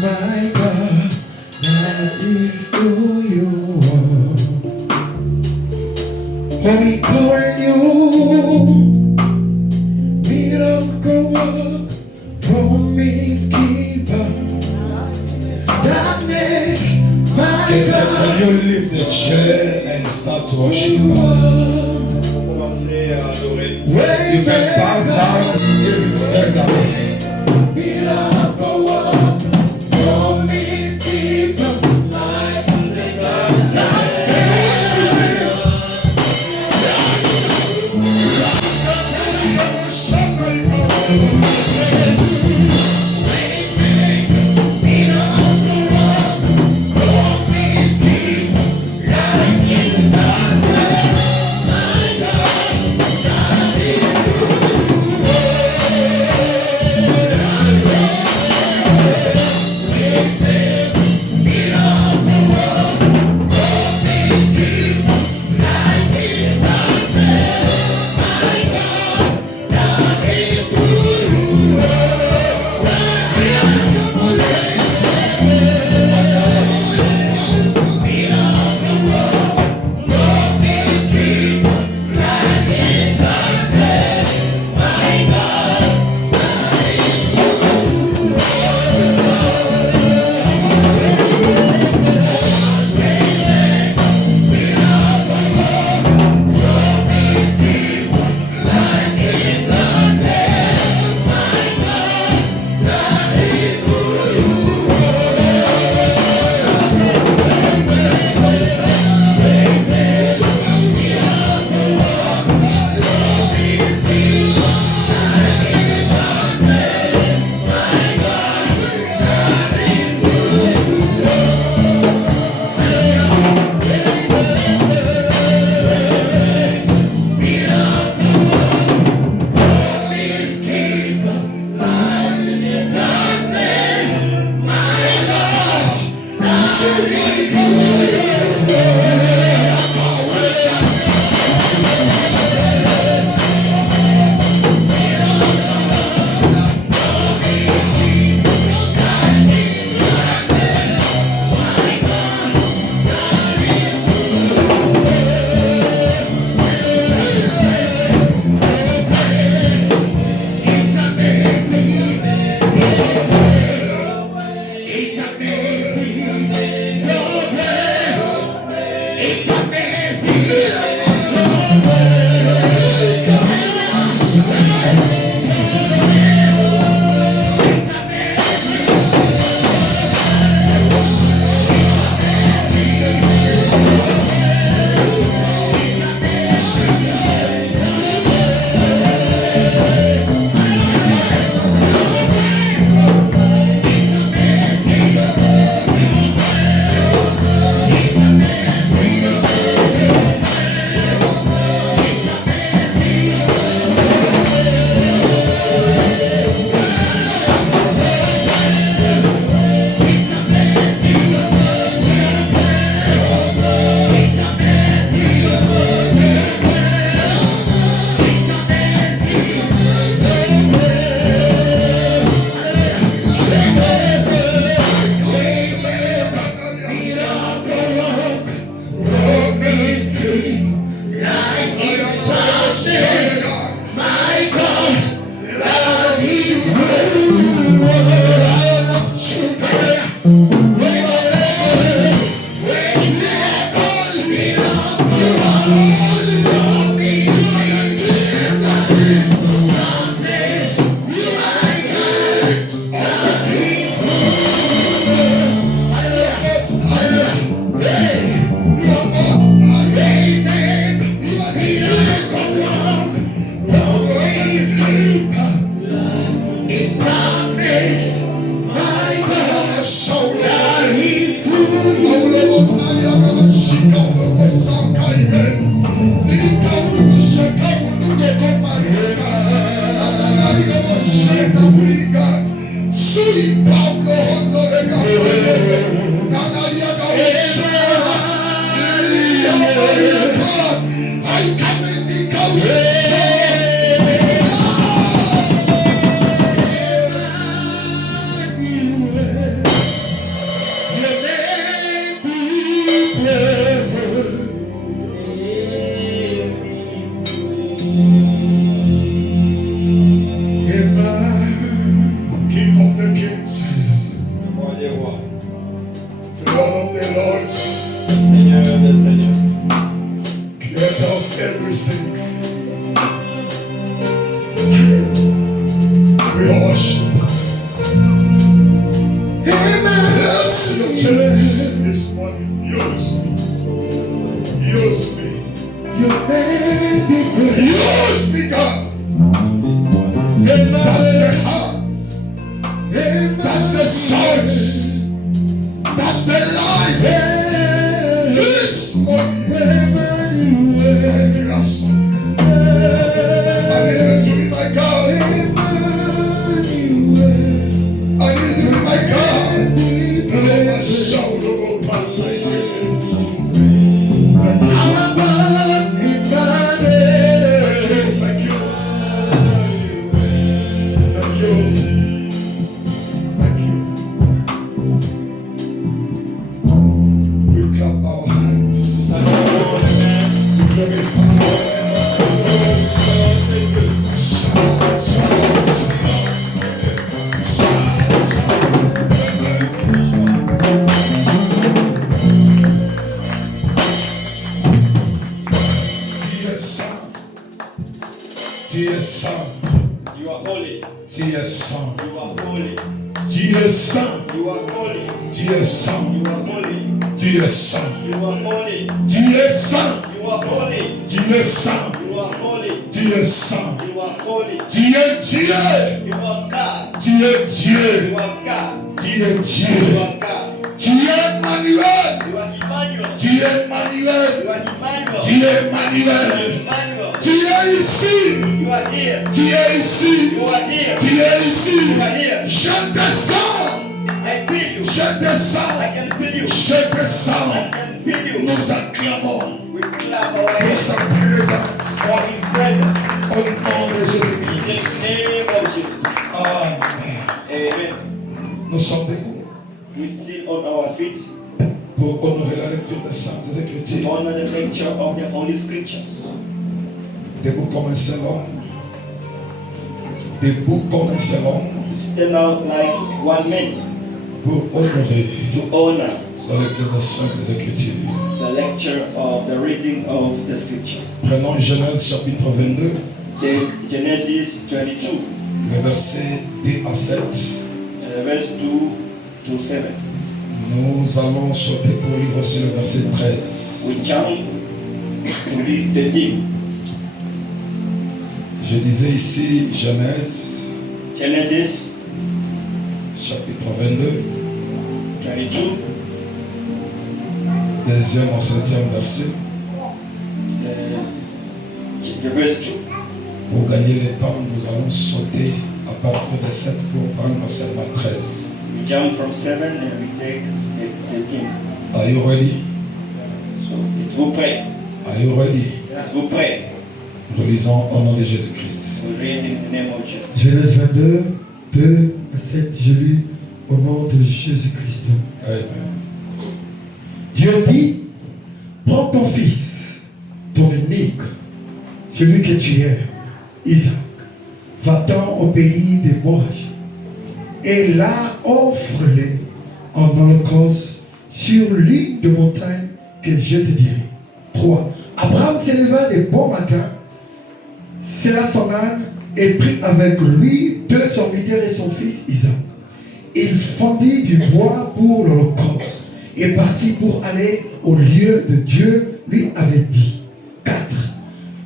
My God, that is who you are. Oh, we call you miracle worker, promise keeper. Darkness, my God. Can you lift the chair and start to worship God? Commencez à adorer. You can bow down, even stand up. Miracle worker, promise keeper. I come in because King of the kings, Lord of the lords, Seigneur des seigneurs, creator of everything. We worship. Bless your church this morning. Use me. Use me. Use me, God. Touch the hearts. Touch the souls. Touch the lives. This morning. I trust you. I need you to be my God. I need you, my God. Lord, my soul will upon my goodness. Thank you. Thank you. Thank you. Thank you. We clap our hands. Glorify. Shout, shout, Dieu saint, you are holy, Dieu saint, you are holy, Dieu saint, you are holy, Dieu saint, you are holy, Dieu saint, you are holy, Dieu saint, you are holy, Dieu saint, you are holy, Dieu saint, you are holy, Dieu Dieu, you are God, Dieu Dieu, you are God, Dieu you Dieu, are God, Dieu Emmanuel, you are Emmanuel, Dieu Emmanuel, you are Emmanuel, Dieu Emmanuel, Emmanuel, tu es ici, you are here, tu es ici, you are here, tu es ici, you are here, je descends, I feel you, je descends, I can feel you, je descends, I can feel you, nous acclamons we clap our pour hands sa présence for His presence, au nom de in Jésus-Christ. the name of Jesus, Amen. amen. Nous sommes debout We still on our feet pour honorer la lecture des Saintes to Écritures. honor the lecture of the Holy Scriptures. Debout comme un seul homme. Debout comme un seul homme Stand out like one man pour honorer to honor la lecture des Saintes Écritures. the lecture of the reading of the Scripture. Prenons Genèse chapitre 22, Take Genesis 22, le verset 2 à 7. verse 2 to 7. Nous allons sauter pour lire aussi le verset 13. We jump to read 13. Je disais ici Genèse Genesis chapitre 22, 22, deuxième au septième verset. the verse 2. Pour gagner le temps, nous allons sauter à partir de 7 pour prendre seulement 13. We jump from 7 and we take the 13. Are you ready? So, êtes-vous prêts? Are you ready? Êtes-vous prêts? Nous lisons au nom de Jésus-Christ. We read in the name of Jesus. Genèse 22, 2 à 7, je lis au nom de Jésus-Christ. Amen. Dieu dit, prends ton fils, ton unique, celui que tu aimes, Isaac, va-t'en au pays des Morages, et là offre-le en holocauste sur l'île de montagne que je te dirai. 3. Abraham s'éleva de bon matin, sella son âne et prit avec lui 2 serviteurs et son fils Isaac. Il fendit du bois pour l'holocauste et partit pour aller au lieu de Dieu lui avait dit. 4.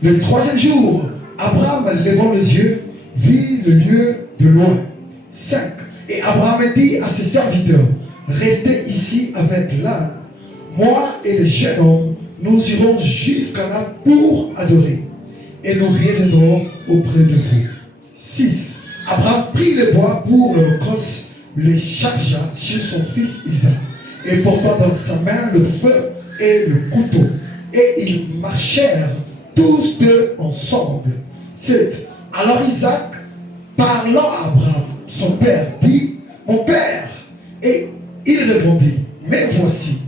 Le 3e jour, Abraham, levant les yeux, vit le lieu de loin. 5. Et Abraham dit à ses serviteurs, restez ici avec l'âne. Moi et le jeune homme, nous irons jusqu'à là pour adorer. Et nous reviendrons auprès de vous. 6. Abraham prit le bois pour l'holocauste les chargea sur son fils Isaac, et porta dans sa main le feu et le couteau. Et ils marchèrent tous deux ensemble. 7. Alors Isaac, parlant à Abraham, son père, dit, mon père. Et il répondit, mais voici,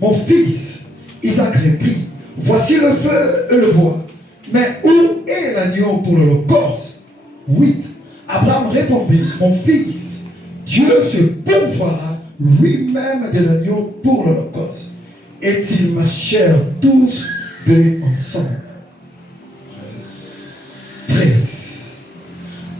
mon fils. Isaac reprit, voici le feu et le bois, mais où est l'agneau pour l'holocauste? 8. Abraham répondit, mon fils, Dieu se pourvoira lui-même de l'agneau pour l'holocauste. Et ils marchèrent tous deux ensemble. 13.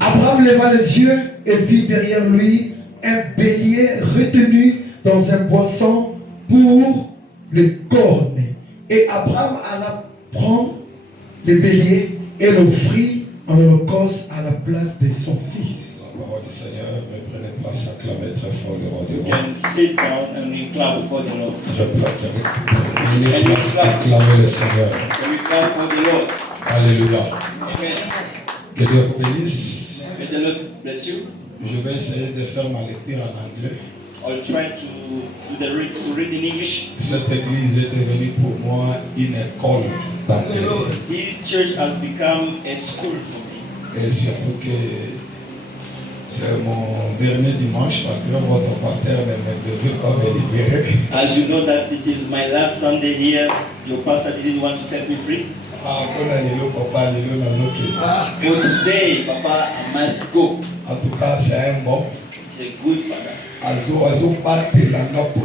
Abraham leva les yeux et vit derrière lui un bélier retenu dans un boisson pour les cornes. Et Abraham alla prendre le bélier et l'offrit en holocauste à la place de son fils. La parole du Seigneur, prenez place, acclamez très fort le roi des You rois. can sit down and we clap before the Lord. Prenez place, acclamez le Seigneur. Can we clap for the Lord? Alléluia. Amen. Que Dieu vous bénisse. May the Lord bless you. Je vais essayer de faire ma lecture en anglais. I'll try to read in English. Cette église est devenue pour moi une école d'anglais. This church has become a school for me. Et surtout que c'est mon dernier dimanche, malgré votre pasteur ne me devait pas me libérer. As you know that it is my last Sunday here, your pastor didn't want to set me free. Ah, qu'on a lelo papa, lelo nazoke. For today, Papa, I must go. En tout cas, c'est un bon. It's a good father. Azo batelanga pour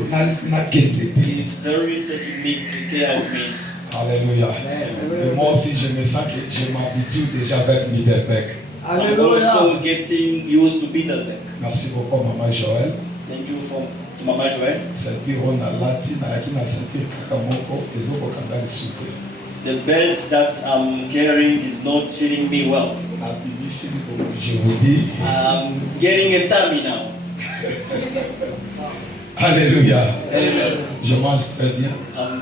na kende. He is very taking care of me. Alléluia. Et moi aussi, je me sens que je m'habitue déjà avec Midelbeck. I'm also getting used to Peterbeck. Merci beaucoup, Maman Joël. Thank you for Mama Joel. Ceinture on a lati na yaki na ceinture kaka moko ezoko kanga lisuku. The belt that I'm carrying is not fitting me well. Na BBC je vous dis. I'm getting a tummy now. Alléluia. Amen. Je mange très bien. I'm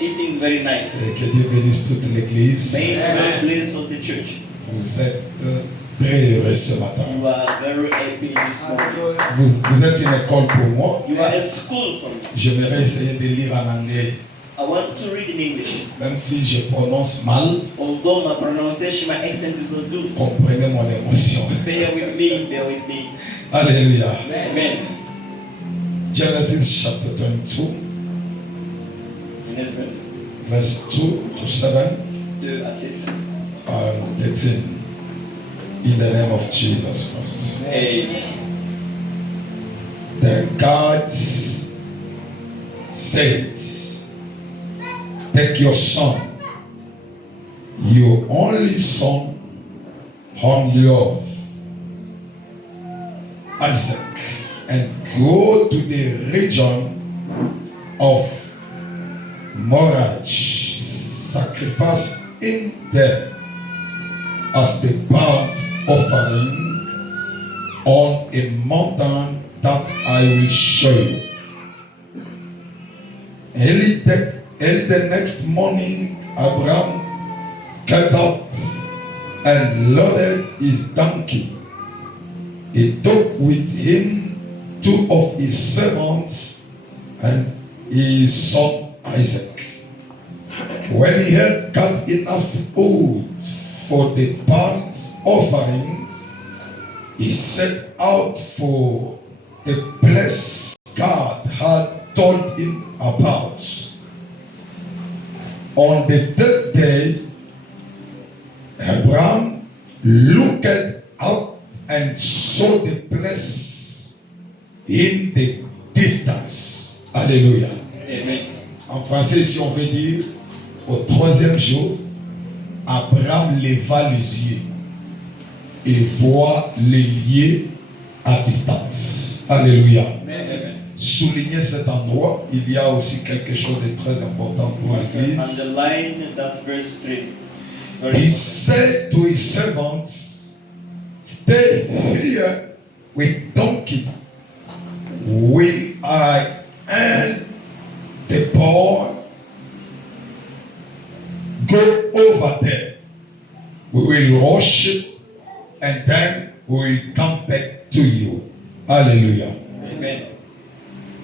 eating very nicely. Et que Dieu bénisse toute l'église. May the place of the church. Vous êtes très heureux ce matin. You are very happy this morning. Vous êtes une école pour moi. You are a school for me. J'aimerais essayer de lire en anglais. I want to read in English. Même si je prononce mal, Although my pronunciation, my accent is not good. comprenez mon émotion. Bear with me, bear with me. Alléluia. Amen. Genesis chapter 22, Genesis verse 2 to 7 2 à 7. and 13. In the name of Jesus Christ. Amen. Then God said, take your son, your only son, whom you love, Isaac, and go to the region of Moriah, sacrifice him there as the burnt offering on a mountain that I will show you. Early the next morning, Abraham got up and loaded his donkey. He took with him two of his servants and his son Isaac. When he had cut enough wood for the burnt offering, he set out for the place God had told him about. On the third day, Abraham looked up and saw the place in the distance. Alléluia. Amen. En français, si on veut dire, au troisième jour, Abraham leva les yeux et voit le lieu à distance. Alléluia. Amen. Souligner cet endroit, il y a aussi quelque chose de très important pour l'Église. Underline that's verse 3. He said to his servants, stay here with donkey. We are and the poor go over there. We will worship and then we will come back to you. Hallelujah.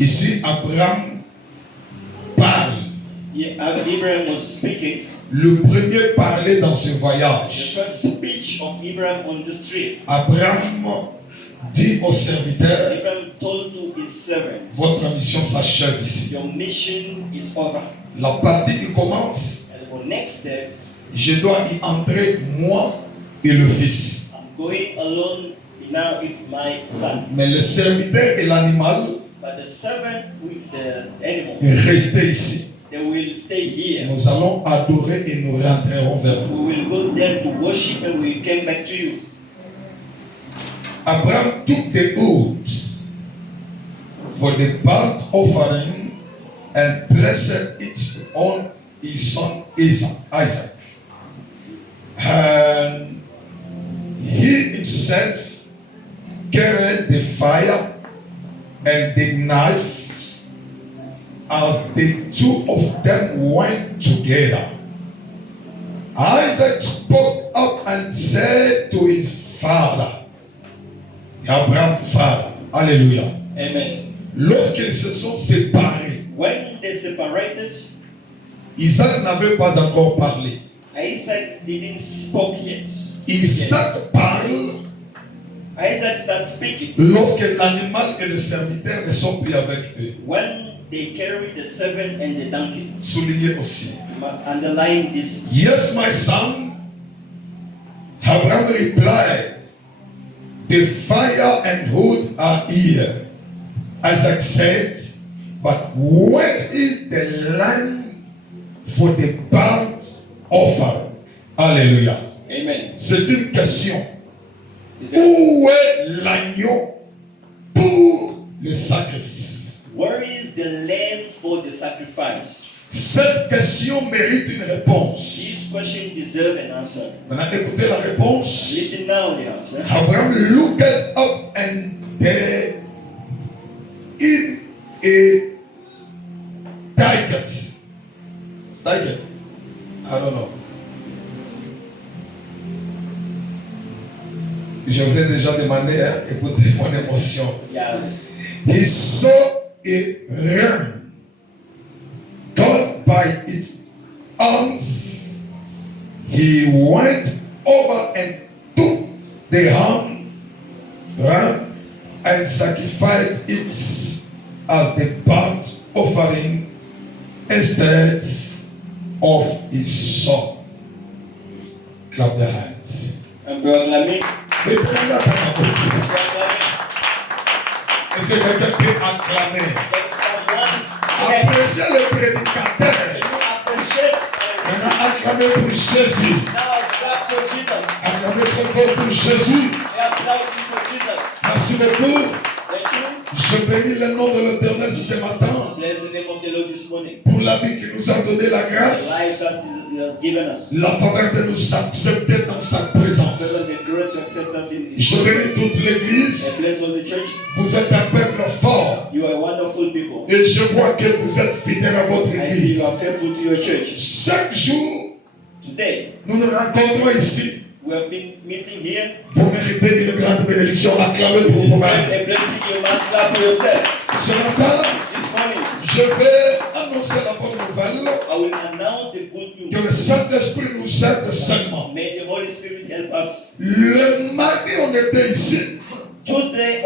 Ici, Abraham parle. Yeah, Abraham was speaking. Le premier parler dans ce The voyage. first speech of Abraham on this trip. Abraham dit aux serviteurs, Abraham told to his servants, votre mission s'achève ici. your mission is over. La partie qui commence, And for next step, je dois y entrer moi et le fils. I'm going alone now with my son. Mais le serviteur et l'animal But the servant with the animal, restez ici. they will stay here. Nous allons adorer et nous rentrerons vers vous. We will go there to worship and we will come back to you. Abraham took the oath for the burnt offering and blessed it on his son Isaac. And he himself carried the fire and the knife as the two of them went together. Isaac spoke up and said to his father, Abraham, father, Alléluia. Amen. Lorsqu'ils se sont séparés, When they separated, Isaac n'avait pas encore parlé. Isaac didn't speak yet. Isaac parle Isaac started speaking lorsque l'animal et le serviteur ne sont plus avec eux. when they carried the servant and the donkey. Soulignez aussi. Underline this. Yes, my son. Abraham replied, the fire and wood are here. Isaac said, but where is the lamb for the burnt offering? Alléluia. Amen. C'est une question. Is it- Où est l'agneau pour le sacrifice? Where is the lamb for the sacrifice? Cette question mérite une réponse. This question deserves an answer. Maintenant, écoutez la réponse. Listen now the answer. Abraham looked up and there in a tiger. Tiger? I don't know. Je vous ai déjà demandé, hein, écoutez mon émotion. Yes. He saw a ram caught by its arms. He went over and took the ram and sacrificed it as the burnt offering instead of his son. Clap their hands. On peut acclamer. Mettez-le à ta main. On peut acclamer. Est-ce que quelqu'un peut acclamer? Let someone Appréciez le prédicateur. Can you appreciate? On a acclamé pour Jésus. Now clap for Jesus. Acclamé très fort pour Jésus. Clap loudly for Jesus. Merci beaucoup. Thank you. Je bénis le nom de l'Éternel ce matin Bless the name of the Lord this morning. pour la vie qui nous a donné la The life grâce, that He has given us. la faveur de nous accepter dans sa présence. Give us the grace to accept us in His Je bénis presence. toute And l'Église. bless all the church. Vous êtes un peuple fort You are wonderful people. et je vois que vous êtes fidèles à votre I see you are Église. faithful to your church. Chaque jour, Today, nous nous rencontrons ici. we have been meeting here. Vous méritez une grande bénédiction. Acclamez pour Deserve vous-même. a blessing. You must clap for yourself. Ce matin, This morning, je vais annoncer la bonne nouvelle I will announce the good que news. le Saint-Esprit nous aide seulement. May the Holy Spirit help us. Le mardi, on était ici Tuesday,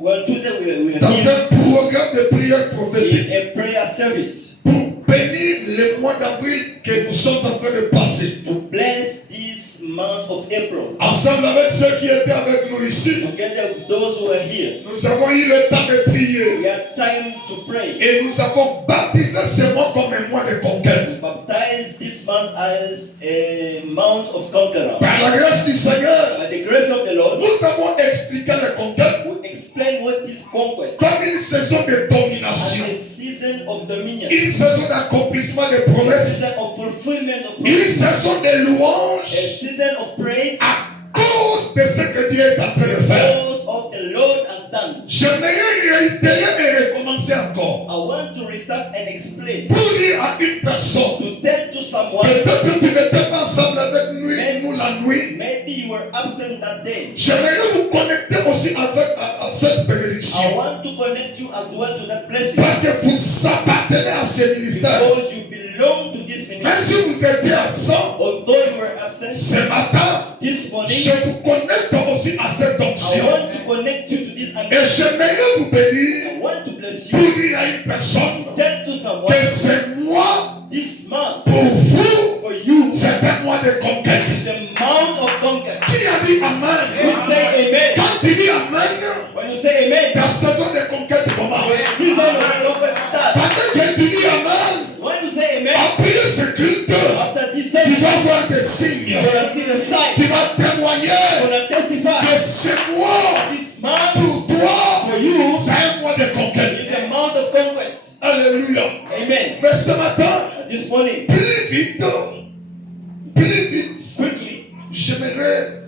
we are dans here un programme de prière prophétique in a prayer service pour bénir le mois d'avril que nous sommes en train de passer. to bless this month of April. Ensemble avec ceux qui étaient avec nous ici, Together with those who are here, nous avons eu le temps de prier we had time to pray. et nous avons baptisé ce mois comme un mois de conquête. Baptize this month as a month of conqueror. Par la grâce du Seigneur, By the grace of the Lord, nous avons expliqué la conquête we explain what is conquest. comme une saison de As domination, a season of dominion, une saison d'accomplissement de a promesses, season of fulfillment of une promises, saison de a louange season of praise à cause de ce que Dieu est en train de faire. because of the Lord has done. J'aimerais réitérer et recommencer encore I want to restart and explain pour dire à une personne, to tell to someone, peut-être que tu n'étais pas ensemble avec nous la nuit. maybe you were absent that day. J'aimerais vous connecter aussi avec à cette I bénédiction. want to connect you you as well to that blessing. Parce que vous appartenez à ce ministère. Because you belong to this Même ministry. si vous étiez absent, Although you were absent, ce matin, this morning, je vous connecte aussi à cette I onction. want to connect you to this Et anointing. j'aimerais vous bénir I want to bless pour you. dire à une personne Tell to someone, que c'est moi this month, pour vous, for you, c'est un mois de conquête. is the mount of conquest. Qui a dit You Amen? say amen. Quand tu dis Amen, When you say amen, ta saison de conquête your commence. season of conquest starts. Pendant que tu dis Amen, When you say amen, après ce culte, after this tu service, vas voir des signes. you're gonna see the Tu sign. vas témoigner You're gonna testify. que ce mois, This month pour toi, for you c'est un mois de conquête. is a month of conquest. Alléluia. Amen. Mais ce matin, This morning, plus vite, quickly, j'aimerais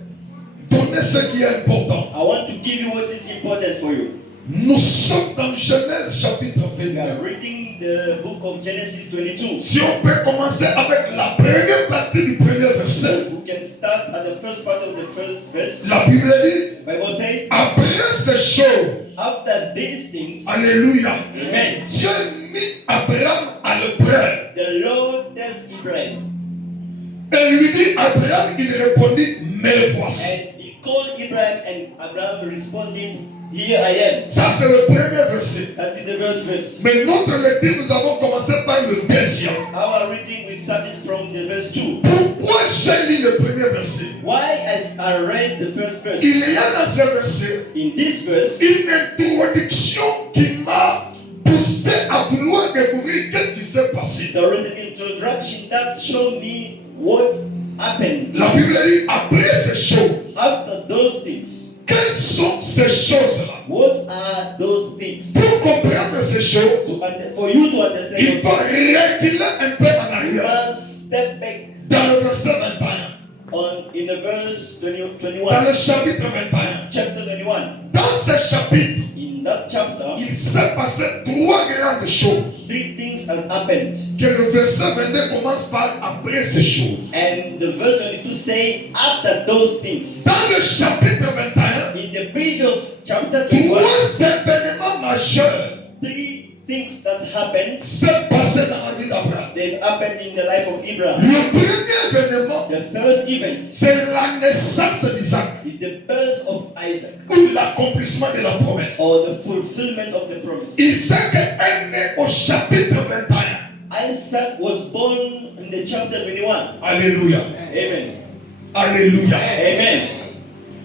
donner ce qui est important. I want to give you what is important for you. Nous sommes dans Genèse chapitre We are 22. reading the book of Genesis 22. Si on peut commencer avec la première partie du premier verset, If we can start at the first part of the first verse, la Bible dit, the Bible says, après ces choses, after these things, alléluia, amen, Dieu mit Abraham à l'épreuve. the Lord tests Abraham, Et lui dit, Abraham, il répondit, me voici. and he called Abraham, and Abraham responded, here I am. Ça, c'est le premier verset. That is the first verse. Mais notre lecture, nous avons commencé par le deuxième. Our reading, we started from the verse 2. Pourquoi j'ai lu le premier verset? Why, as I read the first verse, Il y a dans ce verset in this verse, une introduction qui m'a poussé à vouloir découvrir qu'est-ce qui s'est passé. there is an introduction that showed me what happened. La Bible dit, après ces choses, After those things, quelles sont ces choses-là? what are those things? Pour comprendre ces choses, For you to understand, il faut reculer un peu en you arrière. must step back Dans le verset 21, in the verse 20, dans 21, le chapitre 21, chapter 21. dans ce chapitre, In that chapter, il s'est passé trois grandes choses. 3 things has happened. Que le verset 22 commence par après ces choses. And the verse 22 say, after those things. Dans le chapitre 21, In the previous chapter 21, trois événements majeurs 3 things that happened, s'est passé dans la vie d'Abraham. they've happened in the life of Abraham. Le premier événement, The first event c'est la naissance d'Isaac is the birth of Isaac, ou l'accomplissement de la promesse. or the fulfillment of the promise. Isaac est né au chapitre 21. Isaac was born in the chapter 21. Alléluia. Amen. Alléluia. Amen.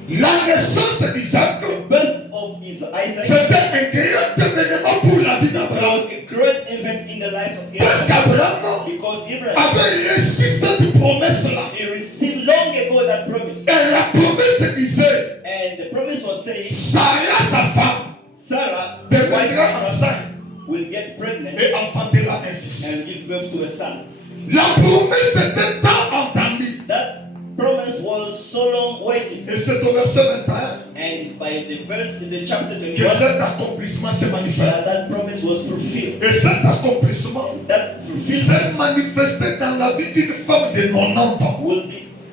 La naissance d'Isaac, The birth of Isaac c'était un grand événement pour la vie d'Abraham. was a great event in the life of Parce Abraham, qu'Abraham because Abraham, avait reçu cette promesse-là. he received long ago that promise. Et la promesse disait, And the promise was saying, Sarah, sa femme, Sarah, deviendra wife, enceinte will get pregnant et enfantera un fils. and give birth to a son. La promesse était tant entendue. That promise was so long waiting. Et c'est au verset 21 And by the verse in the chapter que 21, cet accomplissement se manifeste. that promise was fulfilled. Et cet accomplissement That s'est fulfillment manifesté dans la vie d'une femme de 90 ans.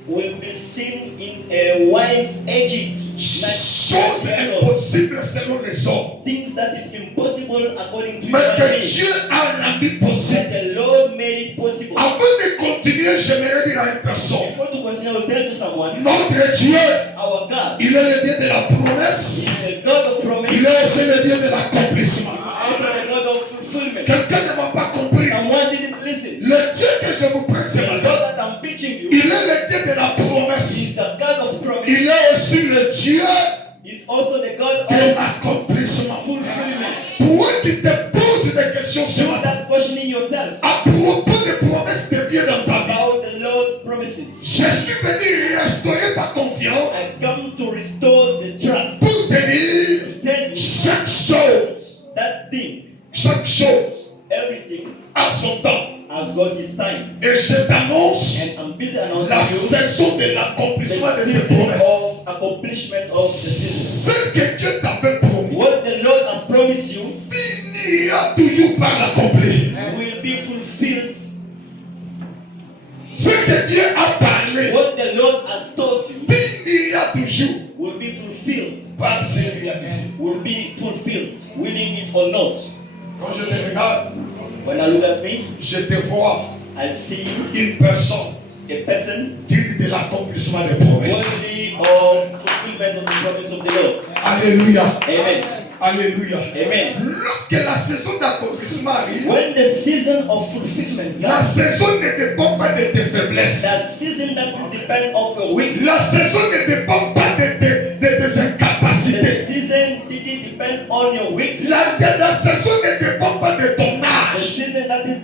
will be seen in a wife aged Chose 90 years old. impossible selon les hommes. Things that is impossible according to Mais human que beings. Dieu a rendu possible. That the Lord made it possible. Avant de continuer, j'aimerais dire à une personne, Before to continue, I will tell to someone, notre Dieu, our God il est le Dieu de la promesse. is the God of promise. Il est aussi le Dieu de l'accomplissement. Also the God of fulfillment. Quelqu'un ne m'a pas compris. Someone didn't listen. Le Dieu que je vous prends ce The matin, God that I'm preaching you il est le Dieu de la is promesse. the God of promise. Il est aussi le Dieu Is also the God de of l'accomplissement. fulfillment. Toi qui te poses des questions ce You matin that questioning yourself à propos des promesses de Dieu dans ta vie, about the Lord promises. je suis venu restaurer ta confiance I come to restore the trust. pour te dire To tell you chaque chose, that thing, everything à son temps. has got its time. Et je t'annonce And I'm busy announcing la you saison de the l'accomplissement de tes season promesses. of accomplishment of the season. Ce que Dieu t'avait promis What the Lord has promised you finira toujours par l'accomplir. will be fulfilled. Ce que Dieu a parlé What the Lord has told you finira toujours will be fulfilled. par se réaliser. Will be fulfilled, willing it or not. not. Quand je te regarde, When I look at me, je te vois I see une personne a person digne de l'accomplissement des promesses. worthy of fulfillment of the promise of the Lord. Alléluia. Amen. Alléluia. Amen. Lorsque la saison d'accomplissement arrive, When the season of fulfillment la comes, saison ne dépend pas de tes faiblesses. that season that depends on your weakness, La saison ne dépend pas de tes the incapacités. season didn't depend on your weakness, La saison ne dépend pas de ton the âge. season that is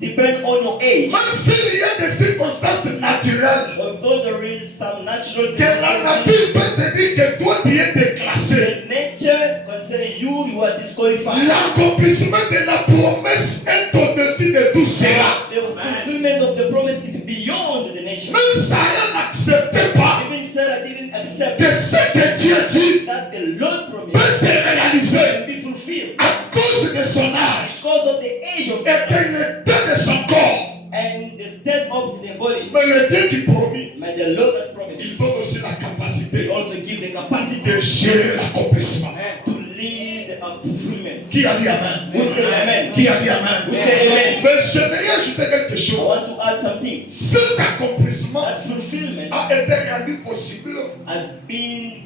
depend on your age. Même s'il y a des circonstances naturelles, Although there is some natural que la circumstances, nature peut te dire que toi tu es déclassé. the nature concerning you are disqualified. L'accomplissement de la promesse est au-dessus de tout cela. The fulfillment of the promise is beyond the nature. Même Sarah n'acceptait pas Even Sarah didn't accept que ce que Dieu dit that the Lord peut promised se réaliser can be fulfilled à cause de son âge because of the age of et Sarah de l'état de son corps. and the state of the body. Mais le Dieu qui promit, But the Lord that il promises donne aussi la capacité also give the capacity de gérer l'accomplissement. to lead a fulfillment. Qui a dit Amen? Who say amen? Qui a dit Amen? Who say amen? Mais j'aimerais ajouter quelque I chose. want to add something. Cet accomplissement That fulfillment a été rendu possible has been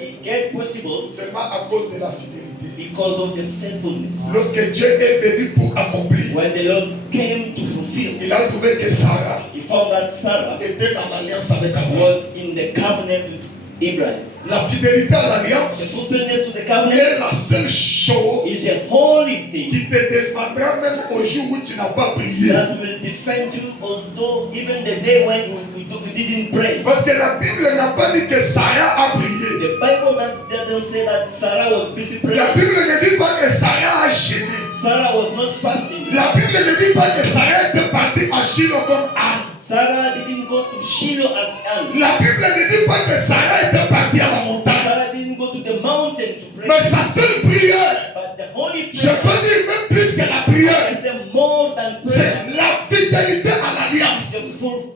it gets possible seulement à cause de la fidélité. because of the faithfulness. Lorsque Dieu est venu pour accomplir, When the Lord came to fulfill, il a trouvé que Sarah he found that Sarah était dans l'alliance avec Abraham. was in the covenant with Abraham. La fidélité à The l'alliance faithfulness to the covenant est la seule chose is the only thing qui te défendra même au jour où tu n'as pas prié. that will defend you, although even the day when we didn't pray. Parce que la Bible n'a pas dit que Sarah a prié. The Bible that doesn't say that Sarah was busy La praying. Bible ne dit pas que Sarah a gêné. Sarah was not fasting. La Bible ne dit pas que Sarah était partie à Shiloh comme âme. Sarah didn't go to Shiloh as Anne. La Bible ne dit pas que Sarah était partie à la montagne. Sarah didn't go to the mountain to pray. Mais sa seule prière, But the holy je prayer peux dire même plus que la prière, is a more than prayer. c'est la fidélité à l'alliance.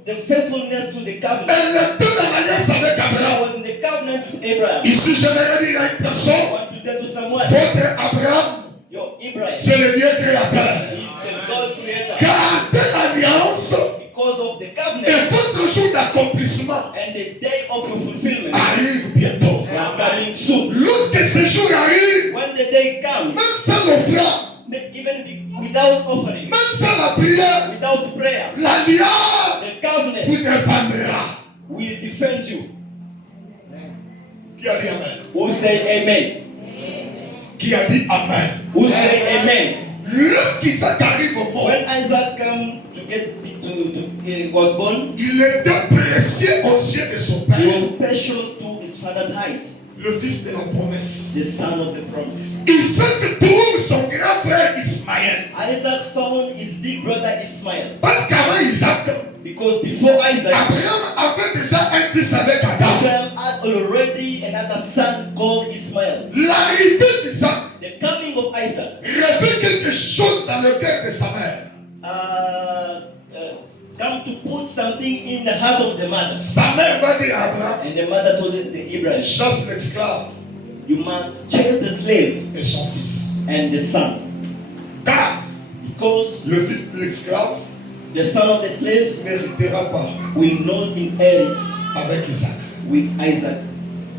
The faithfulness to the covenant. Elle était dans l'alliance avec Sarah Abraham. was in the covenant with Abraham. Ici, j'aimerais dire à une I personne, want to tell to someone, votre Abraham, your Abraham c'est le Dieu créateur. is the God creator. Car de l'alliance Because of the et covenant votre jour d'accomplissement and the day of your fulfillment arrive bientôt. they are coming soon. Lorsque ce jour arrive, When the day comes, même sans l'offrande, even without offering, même sans la prière, without prayer, l'alliance the covenant vous défendra. will defend you. Qui a dit Amen? Who say amen? Qui a dit Amen? Who say amen? Lorsqu'Isaac arrive au monde, When Isaac came was born, il était précieux aux yeux de son he père. was precious to his father's eyes, Le fils de la promesse. the son of the promise. Isaac trouve son grand frère Ismaël. Isaac found his big brother Ismail, Parce qu'avant Isaac, because before Isaac, Abraham avait déjà un fils avec Agar. Abraham had already another son called Ismail. L'arrivée d'Isaac The coming of Isaac révèle quelque chose dans le cœur de sa mère. come to put something in the heart of the mother. Sa mère va dire à Abraham, And the mother told the Abraham, chasse l'esclave you must chase the slave et son fils. and the son. Car Because le fils de l'esclave the son of the slave n'héritera pas will not inherit avec Isaac. with Isaac.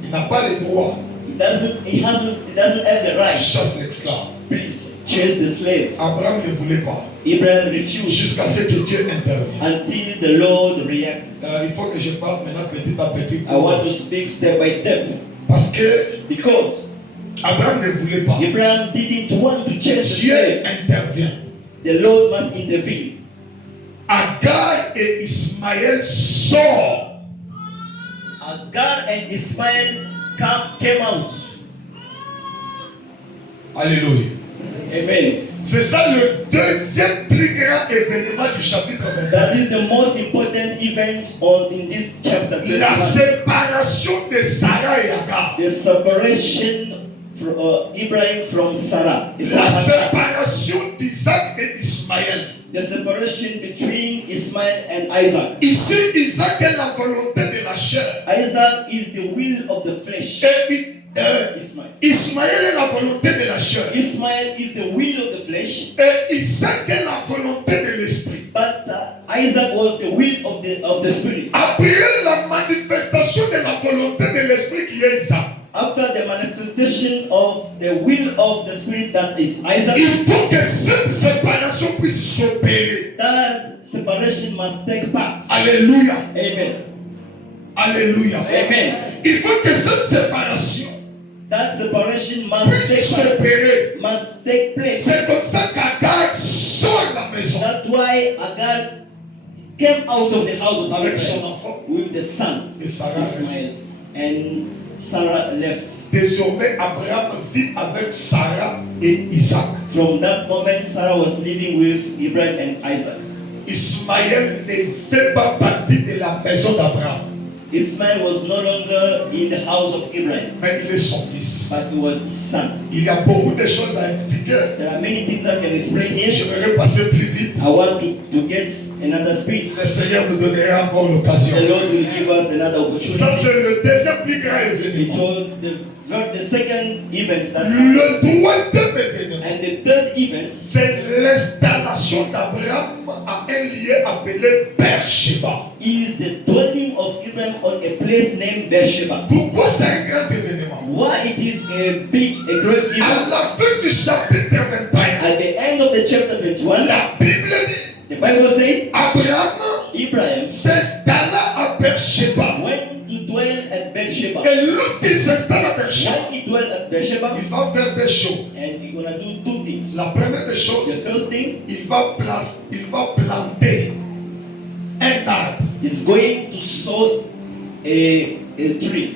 Il n'a pas le droit. He doesn't have the right. Chasse l'esclave. Please chase the slave. Abraham ne voulait pas. Abraham refused Jusqu'à ce que Dieu intervienne. until the Lord reacted. Il faut que je parle maintenant petit à petit. I want to speak step by step. Parce que Because Abraham ne voulait pas. Abraham didn't want to chase the Dieu slave. intervient. The Lord must intervene. Agar et Ismaël sortent. Agar and Ismail came out. Alléluia. Amen. C'est ça le deuxième plus grand événement du chapitre That 21. is the most important event in this chapter 21. La séparation de Sarah et Agar. The separation from Abraham from Sarah. La séparation d'Isaac et d'Ismaël. The separation between Ismail and Isaac. Ici, Isaac est la volonté de la chair. Isaac is the will of the flesh. Et Ismail. Ismaël est la volonté de la chair. Ismail is the will of the flesh, Et Isaac est la volonté de l'esprit. but Isaac was the will of the spirit. Après la manifestation de la volonté de l'esprit qui est Isaac, After the manifestation of the will of the spirit that is Isaac, il faut que cette séparation puisse s'opérer. that separation must take place. Alléluia. Amen. Alléluia. Amen. Il faut que cette séparation That separation must puisse take place. s'opérer. Must take place. C'est comme ça qu'Agar sort de la maison That's why Agar came out of the house of avec son Abraham enfant with the son et Sarah Ismail, reste. and Sarah left. Désormais, Abraham vit avec Sarah et Isaac. From that moment, Sarah was living with Ibrahim and Isaac. Ismaël ne fait pas partie de la maison d'Abraham, Ismail was no longer in the house of Ibrahim, mais il est son fils. but he was his son. Il y a beaucoup de choses à expliquer. There are many things that can explain here. J'aimerais passer plus vite. I want to get another speed. Le Seigneur nous donnera encore l'occasion. The Lord will give us another Ça, opportunity. c'est le deuxième plus grand It événement. was the second event that happened. Le troisième événement, And the third event c'est l'installation d'Abraham à un lieu appelé Beersheba. is the dwelling of Abraham on a place named Beersheba. Pourquoi c'est un grand événement? Why it is a great À event? la fin du chapitre 21, At the end of the chapter 21, la Bible dit the Bible says Abraham Abraham s'installa à Beersheba. went to dwell at Beersheba. Et lorsqu'il s'installe à Beersheba, When he dwelled at Beersheba, il va faire des choses. and he's gonna do two things. La première des The choses, first thing il va planter un arbre. is going to sow a tree.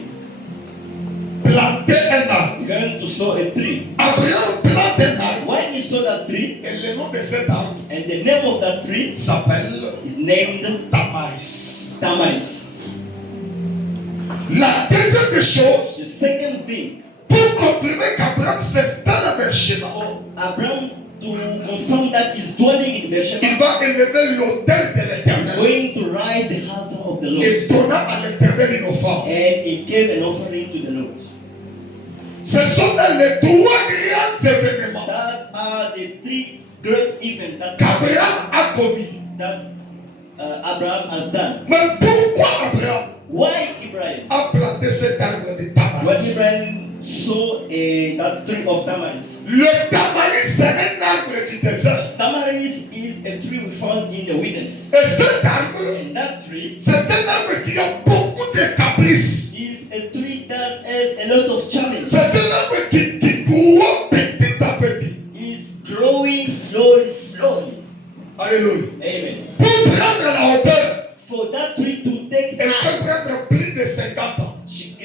Planter un arbre. He's going to sow a tree. Abraham plante un arbre. When he saw that tree, Et le nom de cet arbre and the name of that tree s'appelle is named Tamaris. Tamaris. La deuxième des choses, The second thing, pour confirmer qu'Abraham s'installe à Beersheba, for Abraham to confirm that he's dwelling in Beersheba, il va élever l'autel de he's l'Éternel going to rise the altar of the Lord, et donna à l'Éternel une offrande. and he gave an offering to the Lord. Ce sont les trois grands événements That are the three great events qu'Abraham a commis. that Abraham has done. Mais pourquoi Abraham Why Abraham? a planté cet arbre de When Tamaris? Abraham saw that tree of Tamaris. Le Tamaris, c'est un arbre du désert. Tamaris is a tree we found in the wilderness. Et cet arbre, And that tree c'est un arbre qui a beaucoup de caprices. is a tree that has a lot of challenges. C'est un arbre qui croît petit à petit. Is growing slowly. Alléluia. Amen. Pour prendre la hauteur, For that tree to take elle time, peut prendre plus de 50 ans. she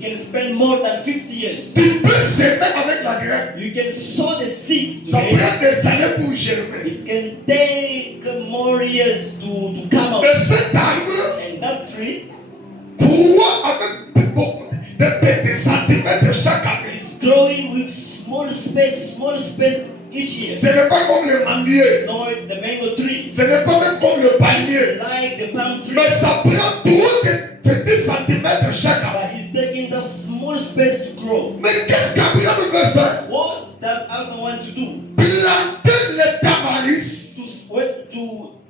can spend more than 50 years. Tu peux semer avec la graine. You can sow the seeds Ça today. prend des années pour germer. It can take more years to come out. Et cet arbre And that tree croît avec beaucoup de petits centimètres chaque année. is growing with small space each year. Ce n'est pas comme le manguier. It's not the mango tree. Ce n'est pas même comme le palmier. It's like the palm tree. Mais ça prend trop de petits centimètres chaque année. But it's taking that small space to grow. Mais qu'est-ce qu'Abraham veut faire? What does Abraham want to do? Planter les tamaris.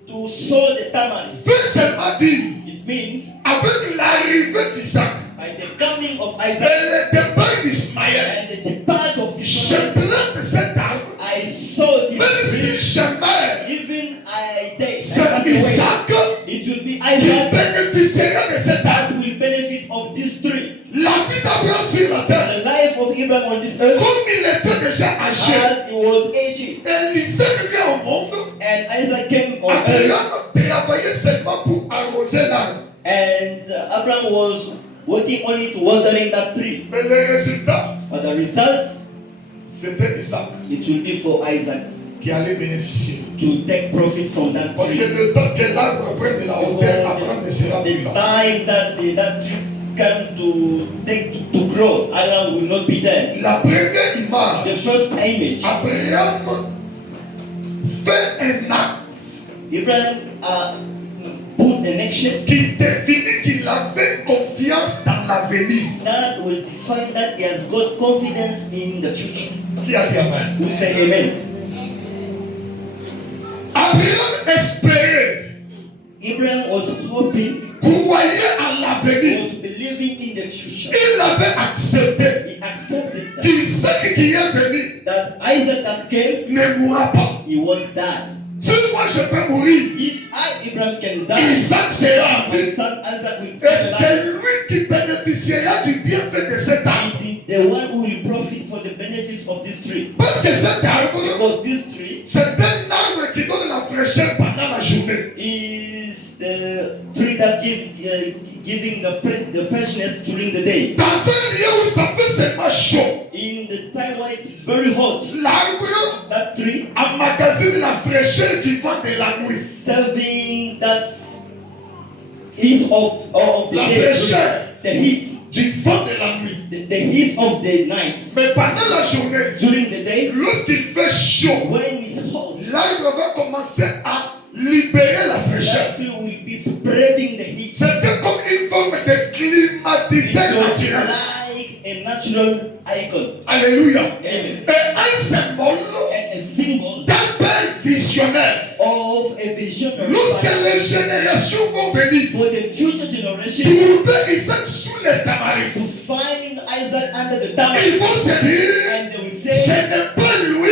To sow the tamaris. Veut seulement dire, It means avec l'arrivée d'Isaac by the coming of et Isaac le départ d'Ismaël, and the depart of je Ishmael, plante cet arbre. I saw Même this tree. si je meurs, Even I die, I c'est pass away. Isaac It will be qui Isaac bénéficiera de cet arbre. that will benefit of this tree. La vie d'Abraham sur la terre, The life of Abraham on this earth, comme il était déjà âgé, as he was aging, et Isaac vient au monde, and Isaac came on earth, Abraham travaillait seulement pour arroser l'arbre. and Abraham was working only to watering that tree. Mais le résultat, But the result, c'était Isaac it will be for Isaac qui allait bénéficier. to take profit from that Parce que tree. le temps que l'arbre prenne de la hauteur, Abraham ne sera plus The là. time that that tree come to grow, Abraham will not be there. La première image, The first image, Abraham fait un acte Abraham put an action qui définit qu'il avait confiance dans la l'avenir. That will define that he has got confidence in the future. Qui a dit Amen? Who say amen? Abraham espérait, Abraham was hoping, croyait en l'avenir. was believing in the future. Il avait accepté He accepted that, qu'Isaac qui est venu that Isaac that came, ne mourra pas. he won't die. Si moi je peux mourir, If I, Abraham, can die, Isaac sera en my vie. son Isaac will Et stay c'est alive. lui qui bénéficiera du bienfait de cet arbre. He be the one who will profit for the benefits of this tree. Parce que cet arbre, Because this tree c'est un arbre qui donne la fraîcheur pendant la journée. is the tree that giving the freshness during the day. Dans un lieu où ça fait seulement chaud, In the time when it is very hot, l'arbre that tree emmagasine la fraîcheur du vent de la nuit. serving that heat of the La day, fraîcheur. the heat, Du vent de la nuit. the heat of the night. Mais pendant la journée, During the day, lorsqu'il fait chaud, when it's hot, l'arbre va commencer à libérer la fraîcheur. that tree will be spreading the heat. C'était comme une forme de It climatiseur was naturel. like a natural icon. Alléluia. Amen. Et un symbole And a symbol d'un père visionnaire. of a visionary. Lorsque les générations vont venir, For the future generation trouver Isaac sous les to tamaris, find Isaac under the ils tamarisk, vont se dire, and they will ce say, n'est pas lui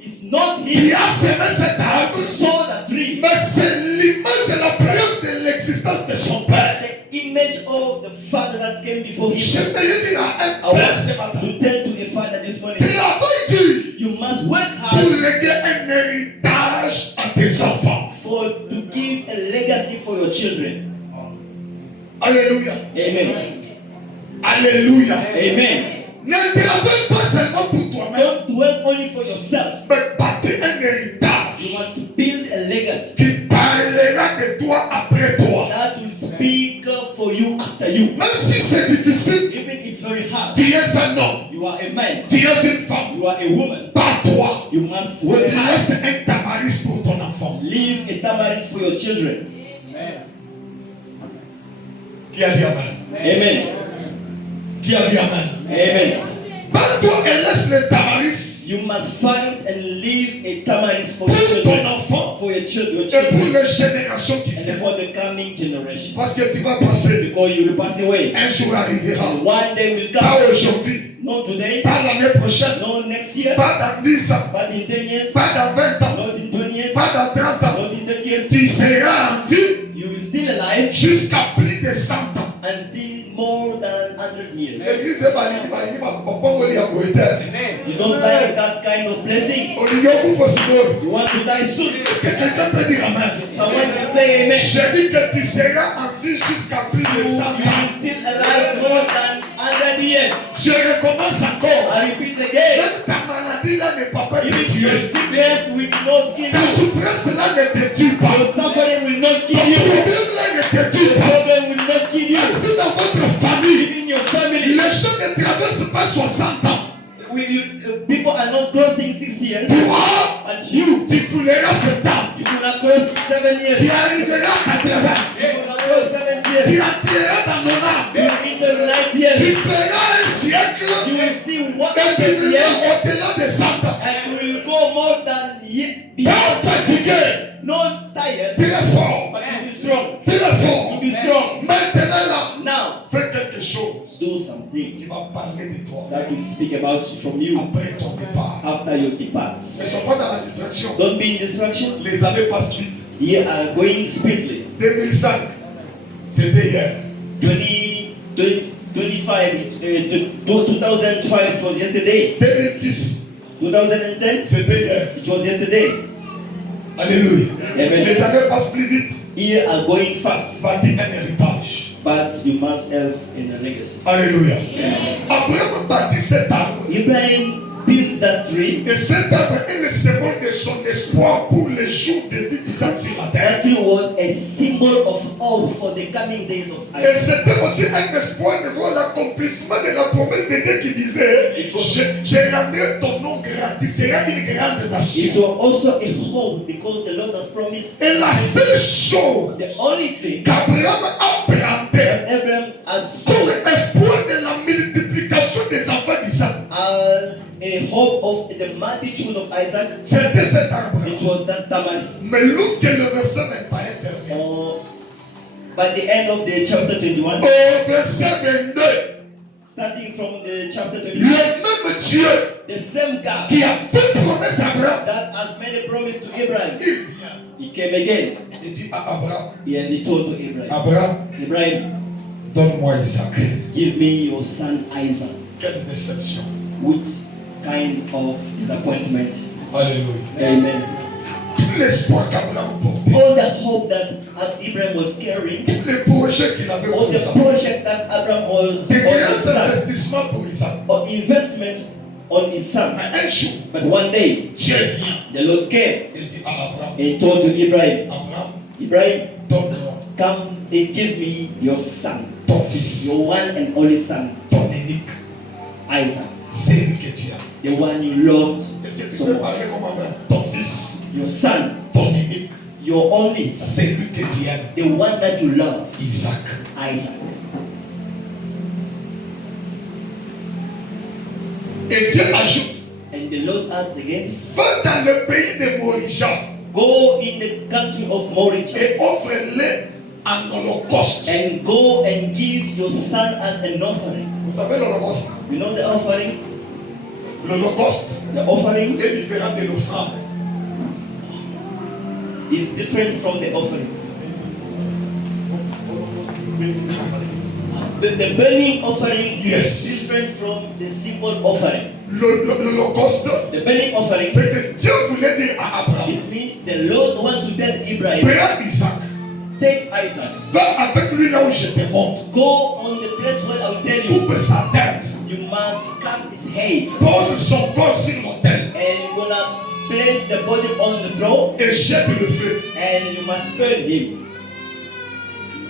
it's not qui him a semé cet that arbre, saw the tree, mais c'est l'image et la preuve de l'existence de son père. the image of the father that came before him. J'aimerais dire à I un père ce want matin, to tell to a father this morning, travaille dur you must work pour hard léguer un héritage à tes enfants. to give a legacy for your children. Alléluia. Amen. Alléluia. Amen. Ne travaille pas seulement pour toi-même, Don't work only for yourself. mais bâtir un héritage You must build a legacy qui parlera de toi après toi. that will speak for you after you. Même si c'est difficile, Even if it's very hard, tu es un homme, you are a man, tu es une femme, you are a woman. pas toi. You must work hard. Laisse un tamaris pour ton enfant. Leave a tamarisk for your children. Qui a dit Amen? Amen. Qui a dit Amen? Amen. Bats-toi et laisse le tamaris You must find and leave a tamarisk for pour your ton children. enfant For your et pour children. les générations qui And viennent. for the coming generation. Parce que tu vas passer, Because you will pass away. un jour arrivera. And one day will Pas come. aujourd'hui, Not today, pas l'année prochaine, not next year, pas dans 10 ans, but in 10 years, pas dans 20 ans, not in 20 years, pas dans 30 ans. not in 30 years. Tu seras en vie You will still alive jusqu'à plus de 100 ans. until more than 100 years. L'église est balingi, balingi, balingi, ya goïter. You don't like that kind of blessing. Olingi okufa sikoyo. You want to die soon. Est-ce que quelqu'un peut dire Amen? Someone can say amen. J'ai dit que tu seras en vie jusqu'à plus You de 100 will ans. still alive more than 100 years. Je recommence encore. I repeat again. Même ta maladie là ne va pas te Even your tuer. sickness will not kill Ta you. souffrance là ne te tue pas. Your suffering will not Ton kill you. problème là ne te Your tue pas. problem will not kill you. Même si dans votre famille, Even your family. les gens ne traversent pas 60 ans. People are not crossing 6 years. Toi, But you, tu fouleras cet âme. you will not cross 7 years. Tu You arriveras à 80. will not cross 7 Tu years. entreras dans mon âme. You will enter 9 Tu years. feras un siècle You will see et 100 tu years. verras au-delà de 100 ans. And you will go more than Pas beyond. fatigué, Not tired, très fort, but you'll be strong. très fort. You'll be strong. Maintenant là, Now, fais quelque chose do qui something va parler de toi that will speak about from you après ton départ. after you depart. Ne sois pas dans la distraction. Don't be in distraction. Les années passent vite. You are going speedily. 2005, c'était hier. 2005, it was yesterday. 2010, 2010, c'était hier. it was yesterday. Alléluia. Amen. Les années passent plus vite. You are going fast, Bâtir un héritage. but you must have a legacy. Alléluia. Abraham bâtit cet arbre. Ibrahim built that tree. Et cet arbre est le symbole de son espoir pour les jours de vie d'Isaac sur la terre. That tree was a symbol of hope for the coming days of Et Isaac. c'était aussi un espoir de voir l'accomplissement de la promesse de Dieu qui disait je rendrai ton nom grand, tu seras une grande It nation. was also a hope because the Lord has promised. Et la seule chose The only thing qu'Abraham a planté that Abraham has comme sown espoir hope of the multitude of Isaac, c'était cet arbre. it was that Tamaris. Mais lorsque le verset n'est pas terminé, By the end of the chapter 21, au verset 22, starting from the chapter le 21, même Dieu the same God qui a fait promesse à Abraham, that has made a promise to Abraham, il vient. he came again Il dit à Abraham, and he told to Abraham, Abraham, Abraham, donne-moi Isaac. give me your son Isaac. Quelle déception. Which kind of disappointment? Alléluia. Amen. Tout l'espoir qu'Abraham portait, All the hope that Abraham was carrying, tous les projets qu'il avait all pour the Isaac, project that Abraham was des on his grands son, investissements pour Isaac. or investments on his son. Mais un jour, But one day, Dieu vient the Lord came et dit à Abraham, and told to Abraham, Abraham, Abraham, donne-moi come and give me your son, ton fils, your one and only son, ton unique, Isaac, c'est lui que tu as. the one you love Est-ce que tu so peux much. parler comme Abraham? Ton fils, Your son, ton unique, your only son, c'est lui que tu aimes, the one that you love, Isaac. Isaac. Et Dieu ajoute, And the Lord adds again, va dans le pays des Morigens go in the country of Moriah et offre-le en holocauste. and go and give your son as an offering. Vous savez l'holocauste? You know the offering? L'holocauste The offering est différent de l'offrande. is different from the offering. The burning offering Yes. is different from the simple offering. L'holocauste, The burning offering, c'est que Dieu voulait dire à Abraham, it means the Lord wants to tell Abraham, prends Isaac, take Isaac, va avec lui là où je te montre, go on the place where I will tell you. coupe sa tête, You must cut his head, pose son corps sur l'autel and you're gonna place the body on the floor, et jette le feu. and you must burn him.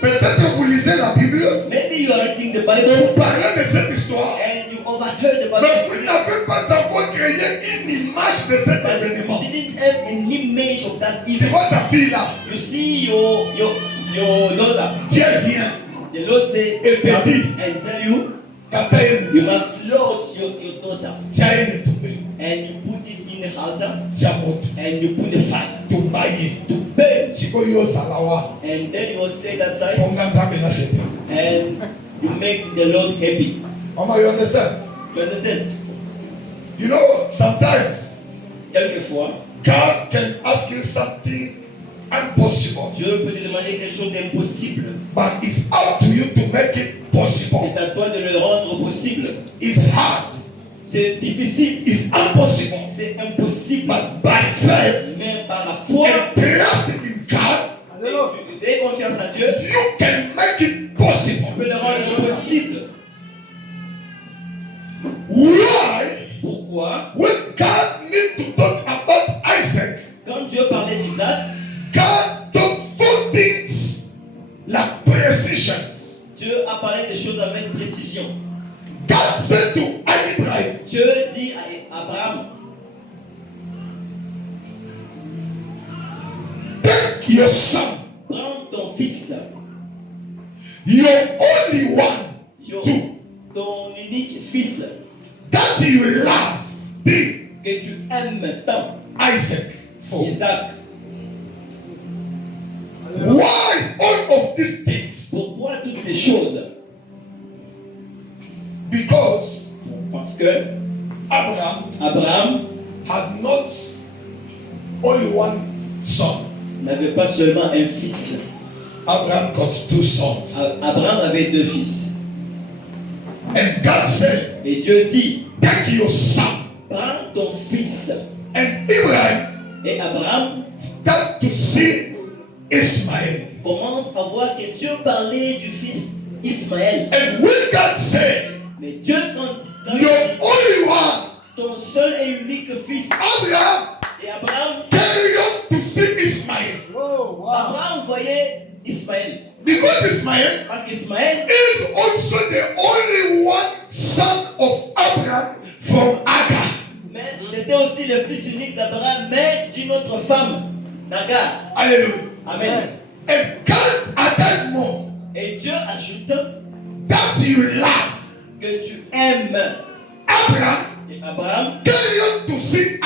Peut-être que vous lisez la Bible, Maybe you are reading the vous Bible parlez de cette histoire, and you overheard about mais this, vous n'avez pas encore créé une image de cet but événement. you didn't have an image of that Tu event. vois ta fille là, You see your daughter. Dieu vient The Lord said, et te dit, and tell you, quand tu as une you must load your daughter, tu as une étouffe, and you put it in the altar, tu as moto, and you put the fire tu mailles, to burn, tu peux y salawa, and then you will stay that side, on gagne ça c'est and you make the Lord happy. Mama, you understand? You understand? You know, sometimes Quelquefois, God can ask you something impossible, Dieu peut te demander quelque chose d'impossible. but it's up to you to make it possible. C'est à toi de le rendre possible. It's hard, C'est difficile. it's impossible, C'est impossible. but by faith Mais par la foi, and trust in God, et tu fais confiance à Dieu, you can make it possible. tu peux le rendre possible. Why? Pourquoi? When God need to talk about Isaac, Quand Dieu parlait d'Isaac, God took 4 things like precision. Dieu a parlé des choses avec précision. God said to Abraham, Dieu dit à Abraham, take your son, prends ton fils, your only one, ton unique fils, that you love, the que tu aimes tant, Isaac, for. Isaac. Why all of these things? Pourquoi toutes ces choses? Because Parce que Abraham Abraham has not only one son. n'avait pas seulement un fils. Abraham got 2 sons. Abraham avait 2 fils. And God said, Et Dieu dit, take your son. prends ton fils. And Abraham Et Abraham start to see Ismael. commence à voir que Dieu parlait du fils Ismaël. And when God said, Mais Dieu, quand il your dit, only one, ton seul et unique fils, Abraham et Abraham, carry on to see Ismael. Abraham voyait Ismaël. Because Ismael Parce qu'Ismaël is also the only one son of Abraham from Agar. mais c'était aussi le fils unique d'Abraham, mais d'une autre femme, Nagar. Hallelujah. Amen. And God at that moment Et Dieu ajoute that you love que tu aimes Abraham Et Abraham, carried to see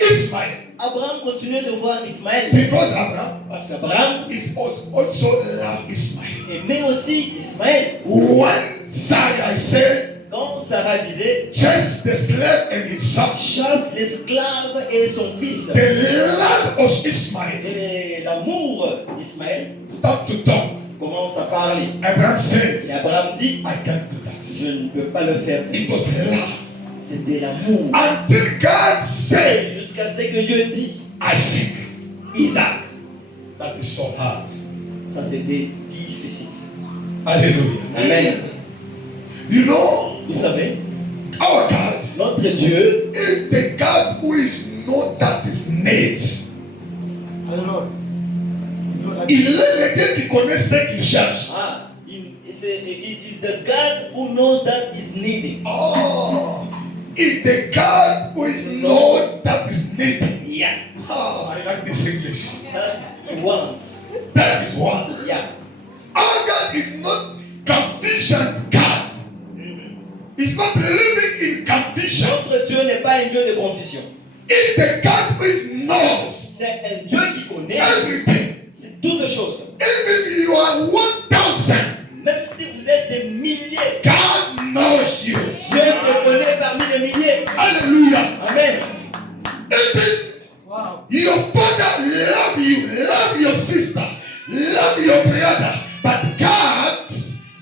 Ismail. Abraham continuait de voir Ismaël. Because Abraham Parce qu'Abraham is also love Ismail. aimait aussi Ismaël. When Sarah said, Quand Sarah disait, chase the slave and his son, chasse l'esclave et son fils. the love of Ismail Et l'amour d'Ismaël start to talk. commence à parler. Abraham Et says, Abraham dit, I can't do that. je ne peux pas le faire. It was love. C'était l'amour. Until God said, Jusqu'à ce que Dieu dit, Isaac. Isaac. That is so hard. Ça c'était difficile. Hallelujah. Amen. You know, Vous savez, our God notre Dieu, is the God who is not that is need. Il est le Dieu qui connaît ce qu'il cherche. it is the God who knows that is needing. Oh, it's the God who is knows that is needed. Yeah. Oh, I like this English. That he wants. That is one. Yeah. Our God is not confusion God. He's not living in confusion. Notre Dieu n'est pas un Dieu de confusion. It's the God who knows C'est un Dieu qui connaît everything. c'est toutes choses. Even you are 1,000, Même si vous êtes des milliers, God knows you. Dieu te connaît parmi les milliers. Hallelujah. Amen. Even your father love you, love your sister, love your brother, but God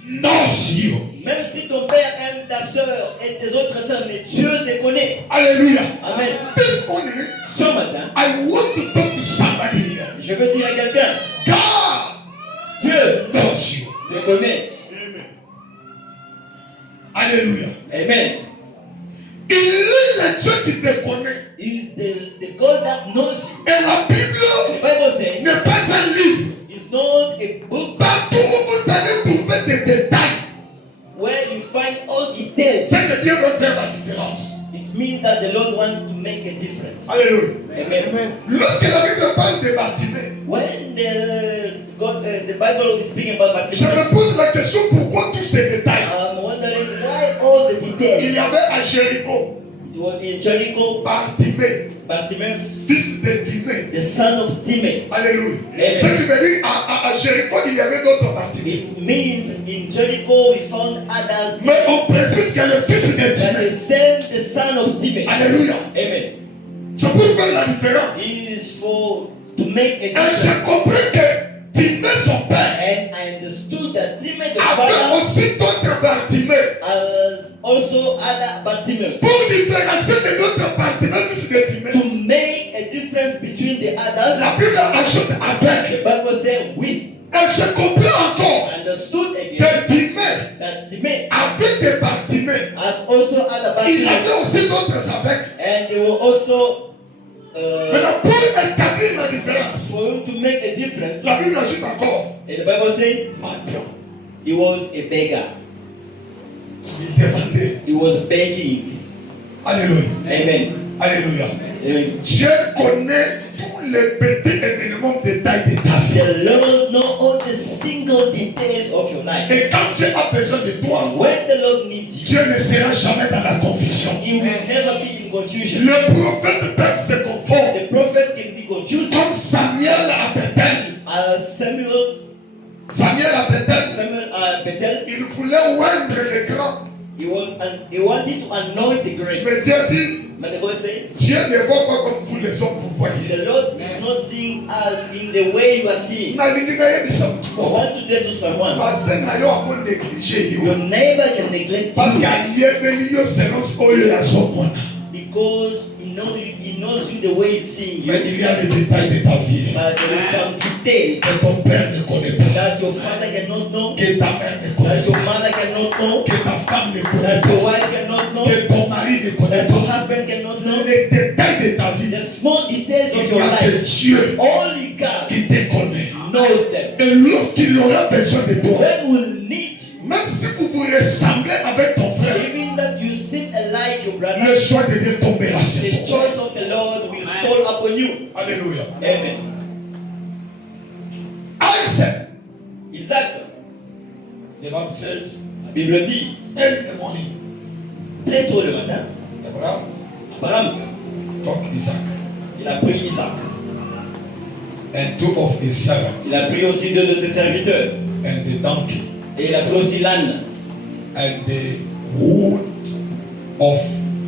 knows you. Même si ton père aime ta soeur et tes autres frères, mais Dieu te connaît. Hallelujah. Amen. This morning, Ce matin, I want to talk to somebody here. je veux dire à quelqu'un, God Dieu knows you. te connaît. Alléluia. Amen. Il est le Dieu qui te connaît. Is the God that knows you. Et la Bible The Bible says n'est pas un livre. it's not a book Partout où vous allez trouver des détails, where you find all details. c'est que Dieu veut faire la différence. It means that the Lord wants to make a difference. Alléluia. Amen. Lorsque la Bible parle de Bartimée, When the Bible is speaking about je me Bartimaeus, pose la question pourquoi tous ces détails. I'm wondering why all the Il y details. avait à Jéricho It was in Jericho, Bartimée, Bartimaeus, fils de Timée. the son of Timeh. Alléluia. Amen. Ce qui veut dire à Jéricho, il y avait d'autres Bartimée. It means in Jericho we found others, Mais on précise qu'il y a le fils de but Timée. the same the son of Timeh. Alléluia. Amen. C'est pour faire la différence. It is for to make a Et j'ai difference. compris que Timée, son père, And I understood that Timeh the avait father aussi d'autres Bartimée. has also other Bartimaeus. Pour différencier de d'autres Bartimée, fils de Timée. To make a difference between the others, La Bible ajoute avec. the Bible says with. Et j'ai compris encore Understood again que Timée, that Timeh avec des Bartimée, has also other il Bartimaeus, avait aussi d'autres avec. and they were also Maintenant, pour établir la différence, for him to make a difference. la Bible ajoute encore And the Bible says mendiant. he was a beggar. Il demandait. He was begging. Alléluia. Amen. Alléluia. Amen. Dieu connaît tous les petits et minimums détails de ta vie. The Lord knows all the single details of your life. Et quand Dieu a besoin de toi, When the Lord needs you, Dieu ne sera jamais dans la confusion. He will never be in confusion. Le prophète peut se confondre. The prophet can be confused. Comme Samuel à Bethel. Samuel à Bethel, Bethel, il voulait oindre les grands. he wanted to anoint the grapes. Mais Dieu dit, But the God said, Dieu ne voit pas comme vous les hommes vous voyez. the Lord is not seeing us in the way you are seeing. nalingi nayebisa mutu I moko want to tell to someone, vasin na yo akonéglige your yo neighbor can neglect parce que you ayebeli yo selon oyo yazomona. because he knows you the way he's seeing you. Mais il y a les détails de ta vie But there is some details que ton père ne connaît pas, that your father cannot know, que ta mère ne connaît that your pas, mother cannot know, que ta femme ne connaît that your pas, wife cannot know, que ton mari ne connaît that your pas. husband cannot know. Les détails de ta vie, The small details il of n'y your a que life, Dieu only God qui te connaît. knows them. Et lorsqu'il aura besoin de toi, When will need you, même si vous vous ressemblez avec ton frère, even that you seem alike your le brother, choix de Dieu tombera sur the toi. choice of the Lord will fall upon you. Alléluia. Amen. Isaac, Isaac, the Bible says, la Bible dit, early in the morning, très tôt le matin, Abraham Abraham, took Isaac il a pris Isaac. and two of his servants Il a pris aussi 2 de ses serviteurs. and the donkey Et il a pris aussi l'âne. and the wood of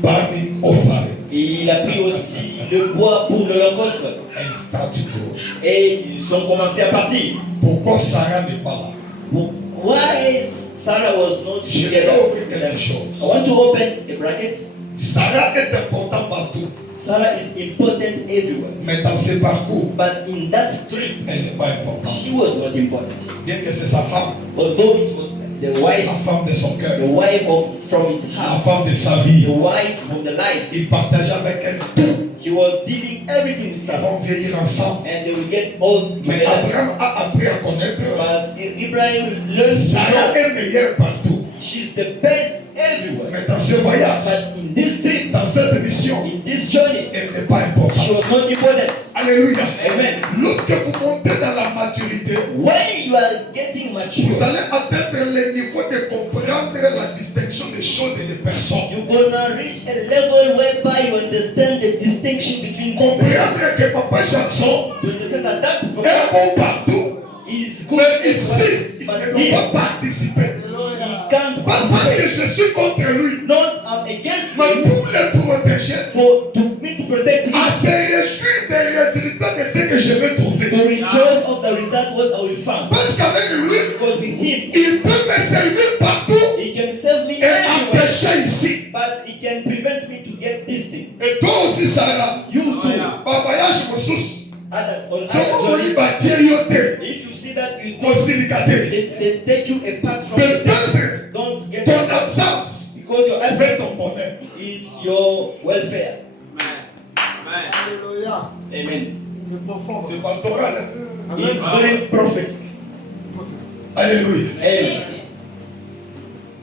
burning offering Et il a pris aussi le bois pour l'Holocauste. and start to go. Et ils ont commencé à partir. Pourquoi Sarah n'est pas là? Why Sarah was not Je vais together? ouvrir quelque chose. I want to open a bracket. Sarah est importante partout, Sarah is important everywhere. mais dans ses parcours, But in that trip, elle n'est pas importante. she was not important. Bien que c'est sa femme, Although it was the wife, la femme de son cœur, the wife from his la heart, femme de sa the vie. wife from the life. Il partageait avec elle tout. She was dealing everything with Ils Sarah. vont vieillir ensemble. And they will get old Mais together. Abraham a appris à connaître But Ibrahim learned to Sarah know est meilleure partout. she's the best everywhere. Mais dans ce voyage, But in this trip, dans cette mission, in this journey, elle n'est pas she importante. was not important. Alléluia. Amen. Lorsque vous montez dans la maturité, When you are getting vous mature, allez atteindre le niveau de comprendre la distinction des choses et des personnes. you're gonna reach a level whereby you understand the distinction between the person. Comprendre que Papa Jackson You understand that that est person bon partout, is good mais ici, everywhere, il but ne here, doit pas participer. he can't Pas parce que participate. je suis contre lui, Not I'm against mais him pour le protéger, for to me to protect him, à se réjouir des résultats de ce que je vais trouver. to rejoice of the result what I will find. Parce qu'avec lui, Because with him, il peut me servir partout he can serve me et everywhere, empêcher ici. but he can prevent me to get this thing. Et toi aussi, Sarah, You too. par voyage ressources, On c'est other comme on journey, bâtir yoté, if you see that you don't, concilicaté. they take you apart from the Peut-être don't get ton absence because your fait absence ton bonheur. is your welfare. Alléluia. Amen. C'est profond. C'est pastoral. Hein? It's very prophetic. Alléluia. Amen.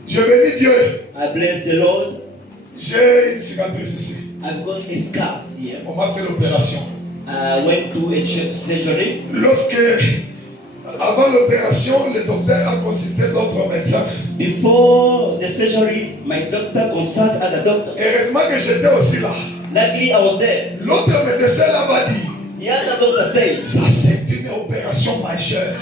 Je bénis Dieu. I bless the Lord. J'ai une cicatrice ici. I've got a scar here. On m'a fait l'opération. I went to a surgery. Lorsque, avant l'opération, le docteur a consulté d'autres médecins. Before the surgery, my doctor consulted other doctors. Heureusement que j'étais aussi là. Luckily, I was there. L'autre médecin là va dire, The other doctor said, ça c'est une opération majeure.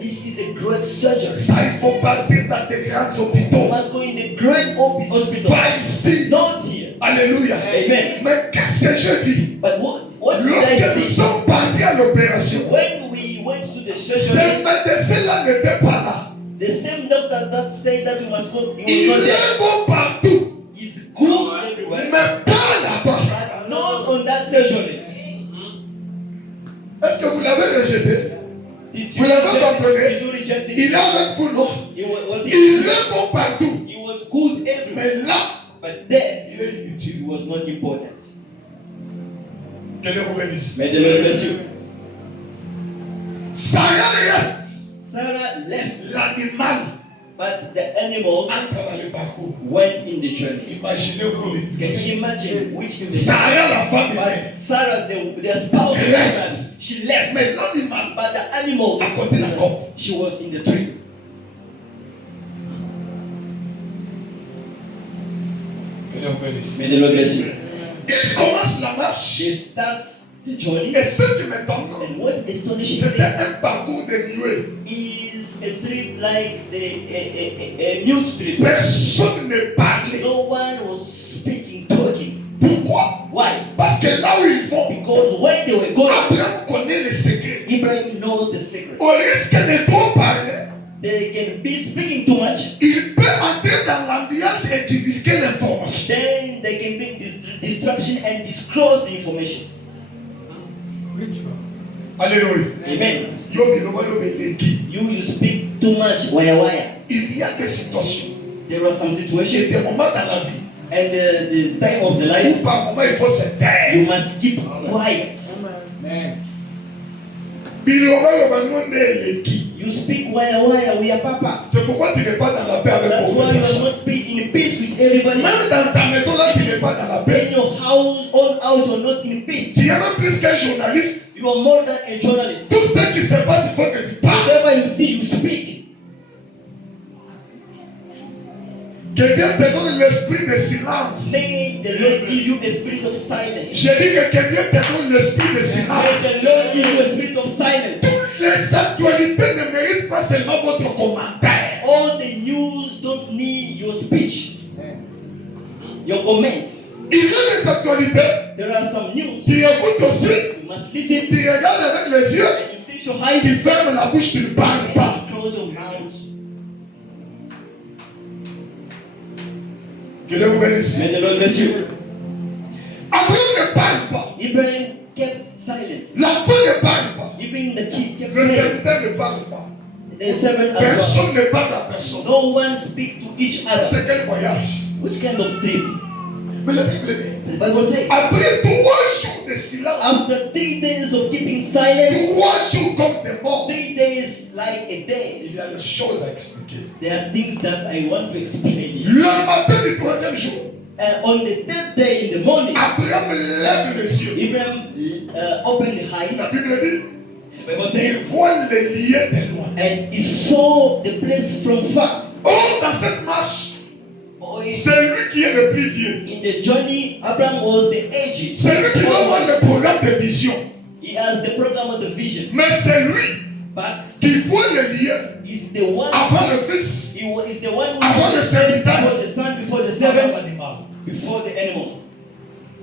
this is a great surgery. Ça, il faut partir dans des grands You hôpitaux. must go in the great hospital. Pas ici. Not here. Alléluia. Amen. Mais qu'est-ce que j'ai vu? But what did I Lorsque nous see? sommes partis à l'opération, When we went to the ce surgery, médecin-là n'était pas là. the same doctor that said that we must go, he Il was not there. est bon partout, He's good everywhere, mais pas là-bas. but not on that surgery. Est-ce que vous l'avez rejeté? Did Vous l'avez abandonné? Did you reject Il it? est avec vous, non? Was Il est bon partout, he was good everywhere, mais là, but there il est inutile. he was not important. Que Dieu vous bénisse. May the Lord bless you. Sarah reste Sarah left, l'animal but the animal entre dans le parcours. went in the journey. Imaginez-vous lui. Can you imagine which human? Sarah, la femme, But est Sarah, the spouse, Rest. she left. mais l'animal But the animal, à côté de la corde. she was in the tree. Que Dieu vous bénisse. May the Lord bless you. Il commence la marche. She starts the journey, Et ce qui m'étonne, and what astonishes c'était me un parcours de nuée. is a trip like a mute trip. Personne ne parlait. No one was speaking, talking. Pourquoi? Why? Parce que là où ils vont, Because when they were going, Abraham connaît les secrets. Ibrahim knows the secret. Au risque de trop parler, They can be speaking too much. il peut entrer dans l'ambiance et divulguer l'information. Then they can bring distraction and disclose the information. Alléluia. Amen. Yo biloba yo beleki. You speak too much, wire. Il y a des situations There are some et situations, des moments dans la vie and the time of the où life, par moment il faut se taire. you must keep quiet. Biloba yo banonde eleki. You speak wire, we are papa. C'est pourquoi tu n'es pas dans la paix avec That's beaucoup why de you are personnes. not in peace with everybody. Même dans ta maison là, tu n'es pas dans la paix. In your house, own house, you are not in peace. Tu es même plus qu'un journaliste. You are more than a journalist. Tout ce qui se passe, il faut que tu parles. Whatever you see, you speak. Que Dieu te donne l'esprit de silence. May the Lord give you a spirit of silence. J'ai dit que Dieu te donne l'esprit de May silence. the Lord give you a spirit of silence. Toutes les actualités ne méritent pas seulement votre commentaire. All the news don't need your speech, your comment. Il y a des actualités. There are some news. Tu écoutes aussi. You must listen. Tu regardes avec les yeux. And you see your eyes. Tu fermes la bouche, tu ne parles pas. And you close your mouth. Que Dieu vous bénisse. May the Lord bless you. Abraham ne parle pas. Abraham kept silence. L'enfant ne parle pas. Even the kids kept Le silence. serviteur ne parle pas. The servant as well. Personne ne parle à personne. No one speak to each other. C'est quel voyage? Which kind of trip? Mais la Bible dit. The Bible says, Après 3 jours de silence. after 3 days of keeping silence, 3 jours comme des morts. 3 days like a day, Il y a des choses à expliquer. there are things that I want to explain. Le matin du 3e jour, On the 3rd day in the morning, Abraham lève les yeux. Abraham opened the La eyes. Bible dit, The Bible il says, voit les liens de loin. and he saw the place from far. Oh, dans cette marche, Boy, c'est lui qui est le plus vieux. in the journey, Abraham was the aged. C'est lui qui doit avoir le programme de vision. He has the program of the vision, Mais c'est lui but qui voit les liens he's the one. avant le fils. Is the one who Avant le is serviteur. before the son, before the Avant servant, l'animal. before the animal.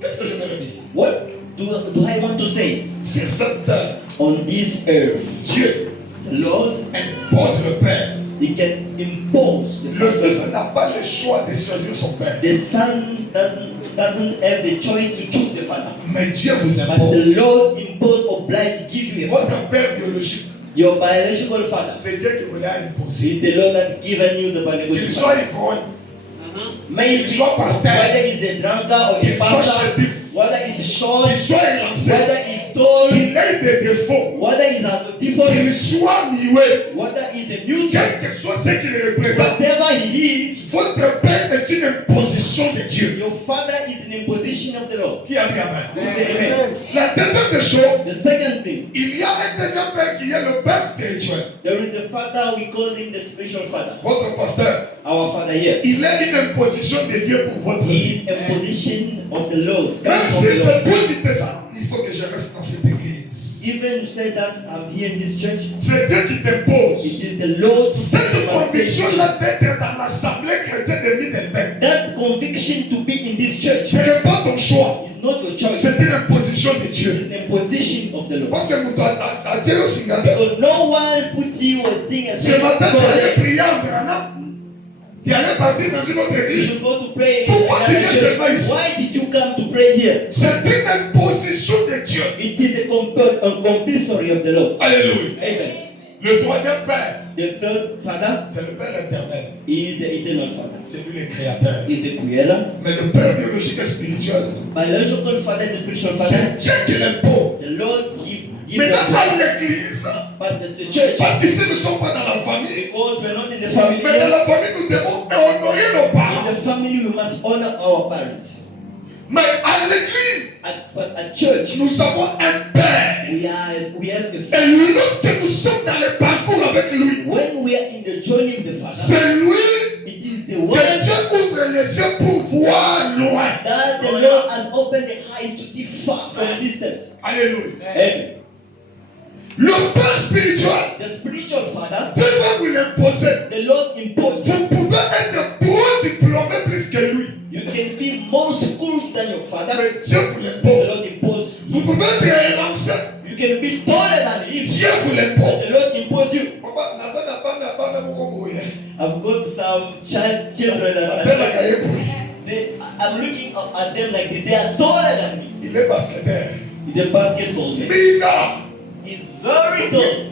Qu'est-ce que je veux dire? What do I want to say? Sur cette terre, On this earth, Dieu the Lord, impose le Père. He can impose the Le Father. fils n'a pas le choix de choisir son Père. The son doesn't have the choice to choose the father. Mais Dieu vous But impose. the Lord impose or blind to give you a father. Votre Père biologique, Your biological father c'est Dieu qui vous l'a imposé. is the Lord that given you the biological Qu'il father. soit ivrogne, May qu'il it be soit pasteur, whether he's a drunkard or a qu'il soit pastor, chétif, whether he's short, qu'il soit élancé, whether he's tall, qu'il ait des défauts, whether he's a qu'il default, soit muet, whether he's a mute, quel que soit ce qu'il représente. whatever he is, Votre Père est une imposition de Dieu. your father is an imposition of the Lord. Qui a dit Amen? You say amen. La deuxième des choses, The second thing, il y a un deuxième Père qui est le Père spirituel. there is a father, we call him the spiritual father. Votre pasteur, Our father here. il est une imposition de Dieu pour votre He vie. is a position of the Lord. Même Coming si from the c'est Lord. toi qui te sens, il faut que je reste dans cette église. Even you say that I'm here in this church, C'est Dieu qui t'impose. it is the Lord. Cette conviction-là d'être dans l'assemblée chrétienne de Middelburg, That conviction to be in this church ce n'est pas ton choix. is not your choice. C'est une imposition de Dieu. It's an imposition of the Lord. Parce que nous doit Dieu aussi. Because no one put you as thing as Ce matin, tu allais you prier en Branham. Tu allais partir dans une autre église. should go to pray in Pourquoi tu another viens seulement church. ici? Why did you come to pray here? C'est une imposition de Dieu. It is a compulsory of the Lord. Alléluia. Amen. Le troisième Père, The third father c'est le Père éternel. is the eternal father. C'est lui le créateur. Is the creator. Mais le Père biologique et spirituel, Biological father, the spiritual father. c'est Dieu qui l'impose. The Lord give Maintenant, them dans life. l'église, But the church, parce qu'ici nous ne sommes pas dans la famille, because we're not in the family, mais dans la famille, nous devons honorer nos in parents. the family we must honor our parents. Mais à l'église, But at church, nous avons un Père. we have the Et lorsque nous sommes dans le parcours avec lui, when we are in the journey with the Father, c'est lui it is the que one Dieu ouvre les yeux pour voir loin. that the Lord has opened the eyes to see far from distance. Alléluia. Amen. Le Père spirituel, The spiritual father, Dieu va vous l'imposer. the Lord imposed. Vous pouvez être trop diplômé plus que lui. You can be more schooled than your father. Mais Dieu vous The l'impose. Lord imposed. Vous pouvez être élancé. You can be taller than him. Dieu vous But l'impose. the Lord imposed you. Papa, naza na bana bana moko boye. I've got some children Abela kaye boye. I'm looking up at them like this. They are taller than me. Il est basketteur. The basketball man. Bina. He's very tall.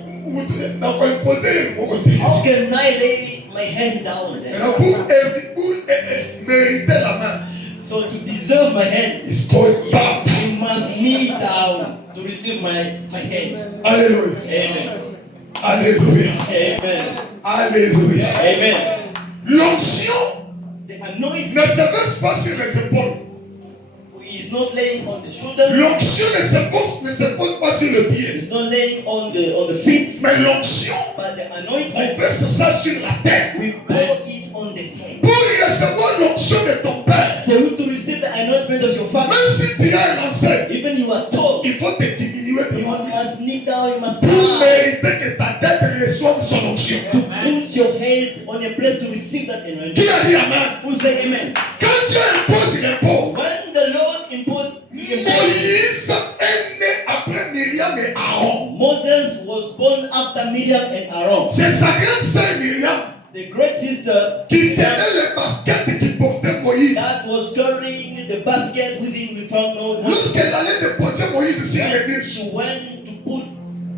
Na kwa imposer moko te. How can I lay my hand down Et there? là, pour mériter la main, So to deserve my hand, il score pas. you must kneel down to receive my hand. Alléluia. Amen. Alléluia. Amen. Alléluia. Amen. L'onction The anointing ne se verse pas sur les épaules. is not laying on the shoulder. L'onction ne se pose pas sur le pied. It's not laying on the feet. Mais l'onction, But the on anointing, verse ça sur la tête. we pour it on the head. Pour recevoir l'onction de ton père, For you to receive the anointment of your father, même si tu es lancé, even you are told, il faut te diminuer you devant lui must kneel down, you must pour bow, mériter que ta tête reçoive son onction. to put your head on a place to receive that Qui anointing. a dit Amen? Who say amen? Quand Dieu impose l'impôt, When the Lord imposed Moïse est né après Myriam et Aaron. Moses was born after Miriam and Aaron. C'est sa grande sœur Myriam The great sister qui tenait le basket qui portait Moïse. that was carrying the basket with him, we found no Lorsqu'elle allait déposer Moïse sur le When Nil, she went to put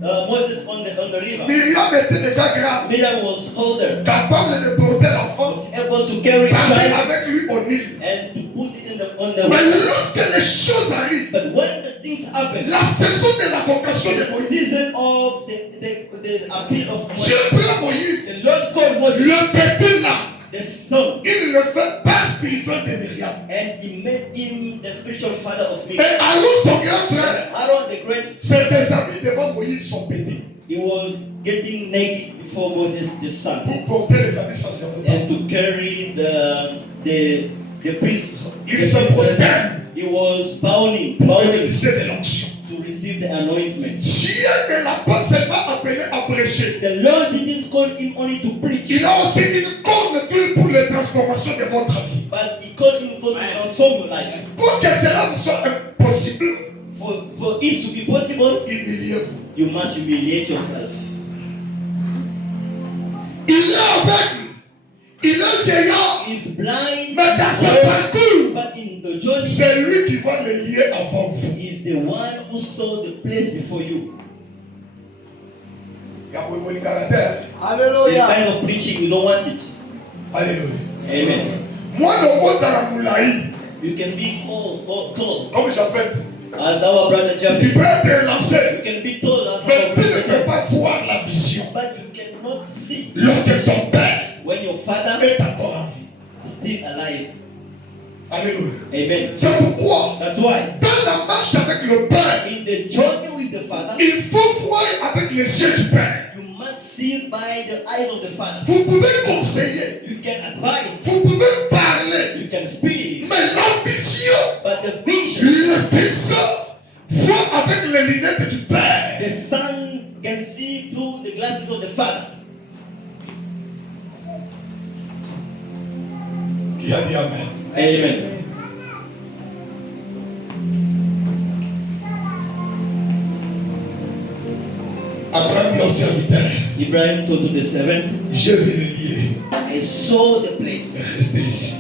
Moses on the river, Myriam était déjà grande, Miriam was older, capable de porter l'enfant, was able to carry partir child avec lui au Nil. and to put it on the Mais river. lorsque les choses arrivent, But when the things happen, la saison de la vocation de the Moïse, season of the appeal of Dieu Moses, prend the Moïse, Lord called Moses, le petit là, the son, il le fait père spirituel de Myriam. and he made him the spiritual father of Et Miriam. Aaron, son grand frère, Aaron the great, ses déshabits devant Moïse sont pétés he was getting naked before Moses the son, pour porter les habits sacerdotaux. and to carry the priest. Il se prosterne He was bowing pour bénéficier de l'onction. to receive the anointment. Dieu ne l'a pas seulement appelé à prêcher. The Lord didn't call him only to preach, Il a aussi une corne d'huile pour les transformations de votre vie. but he called him for to transform your life. Pour que cela vous soit impossible, For it to be possible, humiliez-vous. you must humiliate yourself. Il est aveugle. Il est vieillard. He is blind, Mais dans ce parcours, but in the journey, c'est lui qui va le lier avant vous. he is the one who saw the place before you. The Alléluia. kind of preaching, you don't want it. Alléluia. Amen. Moi, le à la moulaï, You can be told, comme j'ai fait, as our brother tu Jeffrey. peux être lancé, You can be told as mais our tu ne brother peux Jeffrey. pas voir la vision. But you cannot see Lorsque ton père when your father est encore en vie. is still alive. Alléluia. Amen. C'est pourquoi, That's why dans la marche avec le Père, in the journey with the Father, il faut voir avec les yeux du Père. you must see by the eyes of the Father. Vous pouvez conseiller, You can advise, vous pouvez parler, you can speak, mais la vision, but the vision, le fils voit avec les lunettes du Père. the Son can see through the glasses of the Father. Qui a dit Amen? Amen. Abraham dit au serviteur, Ibrahim told to the servant, je vais le lier, I saw the place. restez ici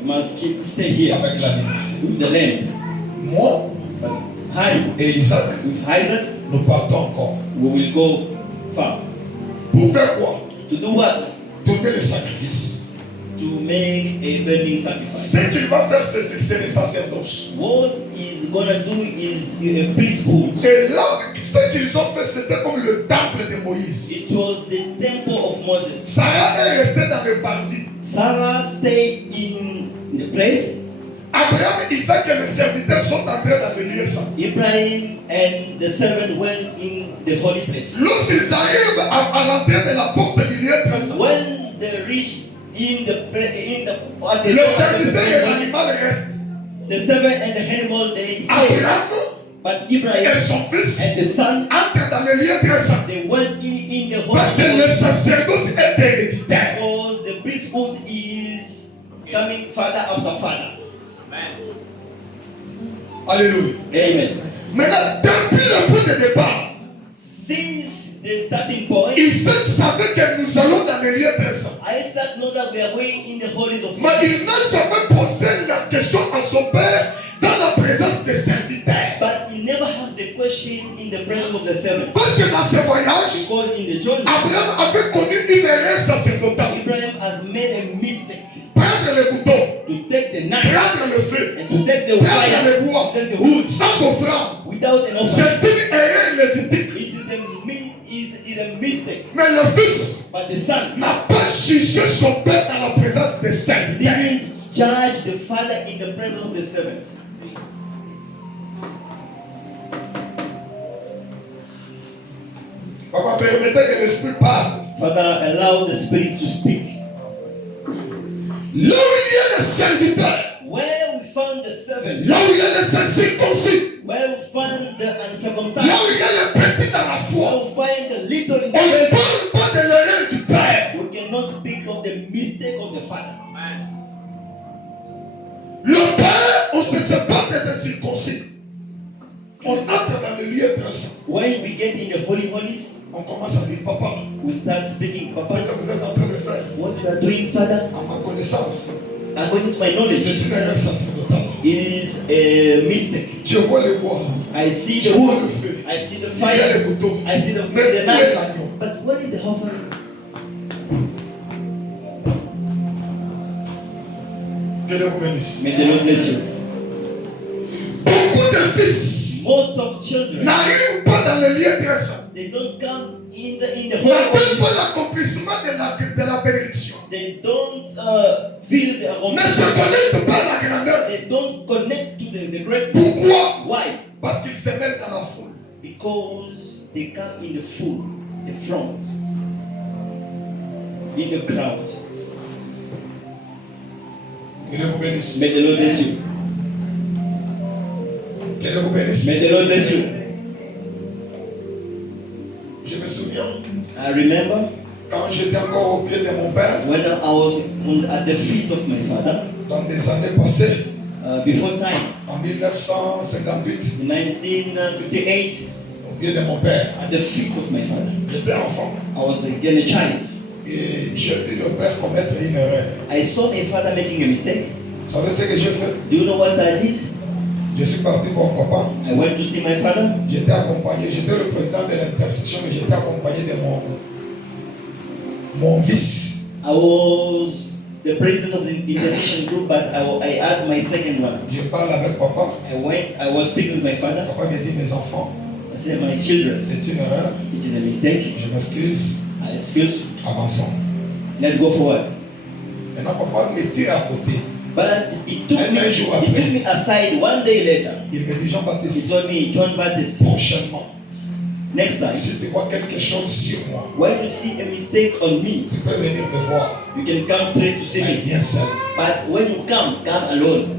You must stay here avec l'animal. with the lamb. Moi Hi, et Isaac, with Isaac, nous partons encore. we will go far. Pour faire quoi? To do what? Donner le sacrifice. To make a burning sacrifice. Ce qu'il va faire, c'est le sacerdoce. What he's gonna do is a priesthood. Et là, ce qu'ils ont fait, c'était comme le temple de Moïse. It was the temple of Moses. Sarah est restée dans le parvis. Sarah stayed in the place. Abraham, Isaac et le serviteur sont entrés dans le lieu saint. Ibrahim and the servant went in the holy place. Lorsqu'ils arrivent à l'entrée de la porte du lieu très saint, When they reached at le serviteur et the l'animal restent. the servant and the animal they stayed. Abraham But et Ibrahim son fils and the son, entrent dans le lieu très saint. they went in the Parce que holy le place sacerdoce est héréditaire. because the priesthood is coming father after father. Alléluia. Amen. Maintenant, depuis le point de départ, Since the starting point, Isaac savait que nous allons dans le lieu très saint. Isaac know that we are going in the holies of Mais God. il n'a jamais posé la question à son père dans la présence des serviteurs. But he never had the question in the presence of the servant. Parce que dans ce voyage, Because in the journey, Abraham avait connu une erreur sacerdotale. Abraham has made a mistake Prendre le couteau, to take the knife prendre le feu, and to take the prendre fire, le bois, take the wood sans offrande. without an offering. C'est une erreur lévitique. It is a mistake. Mais le fils But the son n'a pas jugé son père dans la présence des serviteurs. didn't judge the father in the presence of the servant. Papa, permettez que l'esprit parle. Father, allow the spirit to speak. Là où il y a les serviteurs, where we find the servants, là où il y a les incirconcis, where we find the là uncircumcised, où il y a les petits dans la foi, where we find the little in on the ne faith, parle pas de l'erreur du Père. we cannot speak of the mistake of the father. Le Père, on se sépare des incirconcis. On entre dans le lieu très saint. When we get in the Holy Holies, On commence à dire, papa, we start speaking, ce Papa, que vous êtes en train de faire, what you are doing, Father, à ma connaissance, according to my knowledge, c'est une erreur sacerdotale. is a mistake. Je vois les bois, I see je the vois wood, le feu, I see the il y a les fire, couteaux. I see the Mais où est knife. l'agneau? But what is the offering? Que Dieu vous bénisse. May the Lord bless you. Beaucoup de fils Most of children, n'arrivent pas dans le lieu très saint. they don't come in the N'attendent Holy pas Holies. l'accomplissement de la bénédiction. They don't feel the Ne se connectent pas à la grandeur. They don't connect to the greatness. Pourquoi? Why? Parce qu'ils se mêlent dans la foule. Because they come in the full, the front, in the crowd. Que Dieu vous bénisse. May the Lord bless you. Que Dieu vous bénisse. May the Lord bless you. Je me souviens, I remember quand j'étais encore au pied de mon père, when I was at the feet of my father, dans des années passées, before time, en 1958, in 1958, au pied de mon père, at the feet of my father. j'étais enfant. I was again a child. Et j'ai vu le père commettre une erreur. I saw my father making a mistake. Vous savez ce que j'ai fait? Do you know what I did? Je suis parti voir papa. I went to see my father. J'étais accompagné, j'étais le président de l'intersection, mais j'étais accompagné de mon vice. I was the president of the intercession group, but I had my second one. Je parle avec papa. I was speaking with my father. Papa m'a dit, mes enfants, I said, my children, c'est une erreur. it is a mistake. Je m'excuse. I excuse. Avançons. Let's go forward. Maintenant, papa me tire à côté. But he took me aside one day later. Il me dit, He Jean-Baptiste, told me, John Baptist, prochainement, next time, si tu vois quelque chose sur moi, when you see a mistake on me, tu peux venir me voir. you can come straight to see Mais me. viens seul. But when you come alone.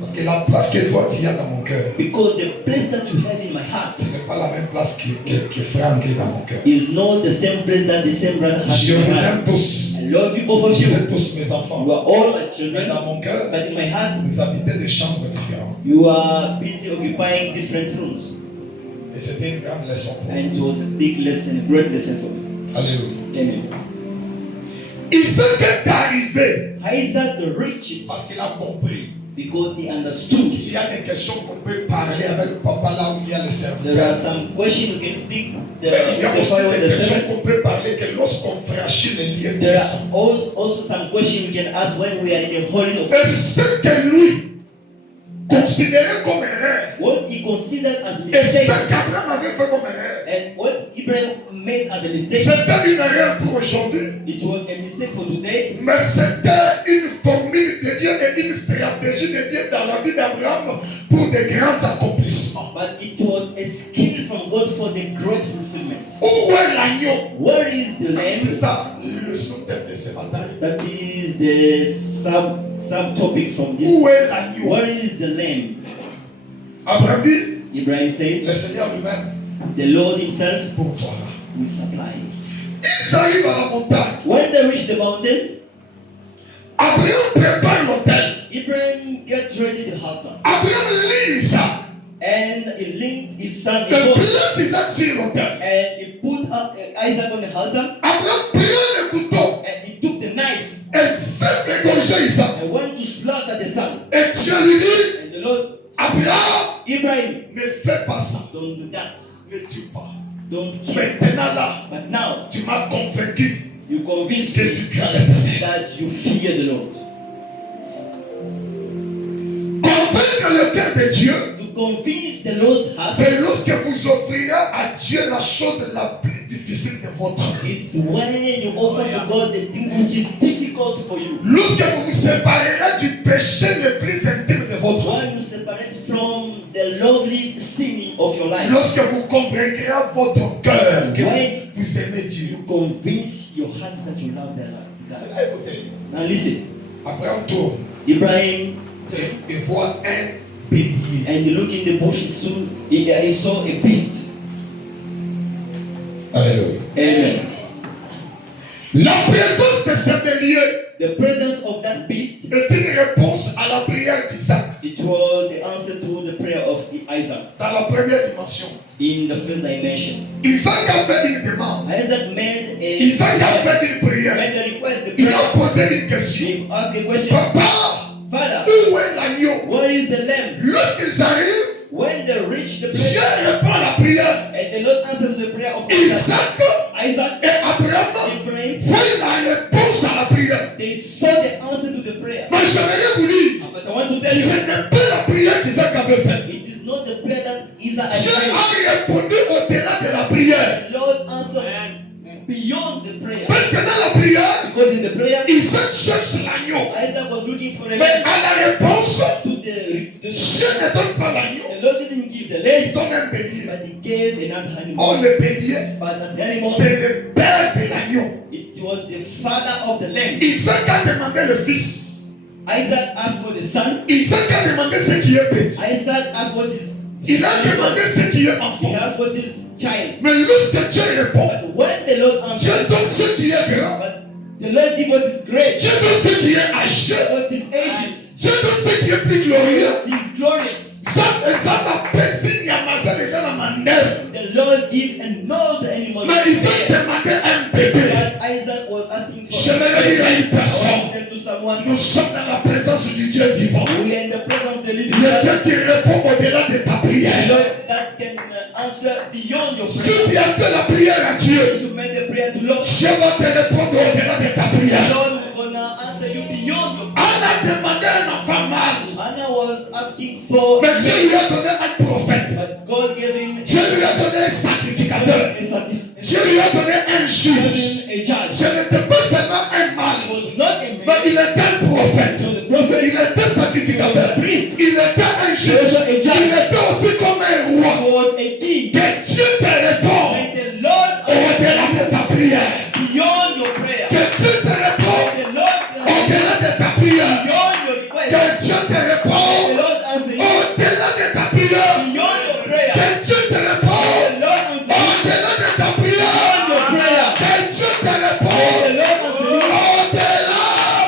Parce que la place que toi tu as dans mon cœur, Because the place that you have in my heart ce n'est pas la même place que Franck est dans mon cœur. is not the same place that the same brother has Je in my vous heart. aime tous. I love you, both of Vous you. êtes tous mes enfants. You are all my Mais children. dans mon cœur, But in my heart, vous habitez des chambres différentes. you are busy occupying different rooms. Et c'était une grande leçon pour moi. And it was a big lesson, a great lesson for me. Alléluia. Amen. Il s'est arrivé Isaac reached it parce qu'il a compris because he understood. qu'il y a des questions qu'on peut parler avec papa là où il y a le There are serviteur. some questions you can speak Mais il y a the aussi father with des the questions servant. qu'on peut parler que lorsqu'on franchit les liens There puissants. are also some questions we can ask when we are in the holy of Et ce que lui considérait comme erreur, what he considered as a et mistake ce qu'Abraham avait fait comme erreur, and what Ibrahim made as a mistake. c'était une erreur pour aujourd'hui, It was a mistake for today, mais c'était une formule de Dieu et une stratégie de Dieu dans la vie d'Abraham pour de grands accomplissements. but it was a skill from God for the great fulfillment. Où est l'agneau? Where is the C'est lamb? ça le sous-thème de ce matin. That is the subtopic from this. Où est l'agneau? Where is the lamb? Abraham dit, Ibrahim says, le Seigneur lui-même the Lord himself pourvoira. will supply. Ils arrivent à la montagne. When they reach the mountain, Abraham prépare l'autel. Ibrahim gets ready the altar. Abraham lit Isaac. And he linked his son Il Jacob, place Isaac sur l'autel. and he put Isaac on the altar, Abraham prend le couteau and he took the knife et fait égorger Isaac. and went to slaughter the son. Et Dieu lui dit, And the Lord, Abraham, Ibrahim, ne fais pas ça. don't do that. Ne tue pas. Don't kill. Maintenant là, But now, tu m'as convaincu you convince que me tu crains l'Éternel. that you fear the Lord. Convaincre le cœur de Dieu, To convince the Lord's heart c'est lorsque vous offrirez à Dieu la chose la plus difficile de votre vie. is when you offer to God the thing which is difficult for you. Lorsque vous vous séparerez du péché le plus intime de votre vie. When you separate from the lovely sin of your life. Lorsque vous convaincrez à votre cœur que When vous aimez Dieu. you convince your heart that you love God. God. Now listen. Abraham tourne Abraham et voit un bélier. and look in the bush. Soon he saw a beast. Alléluia. Amen. La présence de ce bélier The presence of that beast, est une réponse à la prière d'Isaac it was the answer to the prayer of Isaac dans la première dimension. in the first dimension. Isaac a fait une demande. Isaac made a Isaac a fait une prière. made a request, a Il prayer. a posé une question. He asked a question. Papa, Father, où est l'agneau? where is the lamb? Lorsqu'ils arrivent, When they reach the Dieu place répond à la prière. and the Lord answers the prayer of Isaac, Isaac et Abraham Abraham, voient la réponse à la prière. they saw the answer to the prayer. Mais j'aimerais vous dire, But I want to tell ce you, n'est pas la prière qu'Isaac avait faite. it is not the prayer that Isaac Dieu had prayed. a répondu au-delà de la prière. The Lord answered beyond the prayer. Parce que dans la prière, Because in the prayer, Isaac cherche l'agneau. Isaac was looking for a Mais lamb à la réponse, to the Dieu ne donne pas l'agneau. The Lord didn't give the Il lamb, donne un bélier. but he gave another animal. Or le bélier, But that animal, c'est le père de l'agneau. it was the father of the lamb. Isaac a demandé le fils. Isaac asked for the son. Isaac a demandé ce qui est petit. Isaac asked what is. Il a demandé ce qui est He enfant. asked what is child. Mais lorsque Dieu répond, But when the Lord Dieu answered, donne ce qui est grand. but the Lord give what is great, Dieu donne ce qui est âgé. what is ancient, Dieu donne ce qui est plus glorieux. what is glorious. Ça m'a pesé, nyamaza les gens à ma neuf. The Lord give and know the animal. Mais Isaac demandait un bébé. But Isaac was asking for. Je vais le dire à une personne. Tell to someone, Nous sommes dans la présence du Dieu vivant. we are in the presence of the living Le God. Dieu qui répond au-delà de ta The prière. Lord that can answer beyond your Si prayer. tu as fait la prière à Dieu, To make the prayer to Lord, Dieu va te répondre au-delà de ta the prière. Lord will gonna answer you beyond your prayer. Anna a demandé un enfant mâle. Anna was asking for, Mais Dieu lui a donné un prophète. but God gave him Dieu lui a donné un sacrificateur. Dieu lui a donné un juge. a judge. Ce n'était pas seulement un He mâle, was not a mais man. il était un prophète. He was a prophet. Il était sacrificateur. He was a priest. Il était un juge. Il était aussi comme un He roi. was a king. Que Dieu te réponde May the Lord au-delà de ta prière. beyond your prayer. Que Dieu te réponde May the Lord au-delà de ta prière. beyond your request. Que Dieu te May the réponde Lord answer you au-delà de ta prière. beyond your prayer. Que Dieu te May réponde the Lord answer you au-delà de ta prière. beyond your prayer. Que Dieu te May réponde the Lord answer you au-delà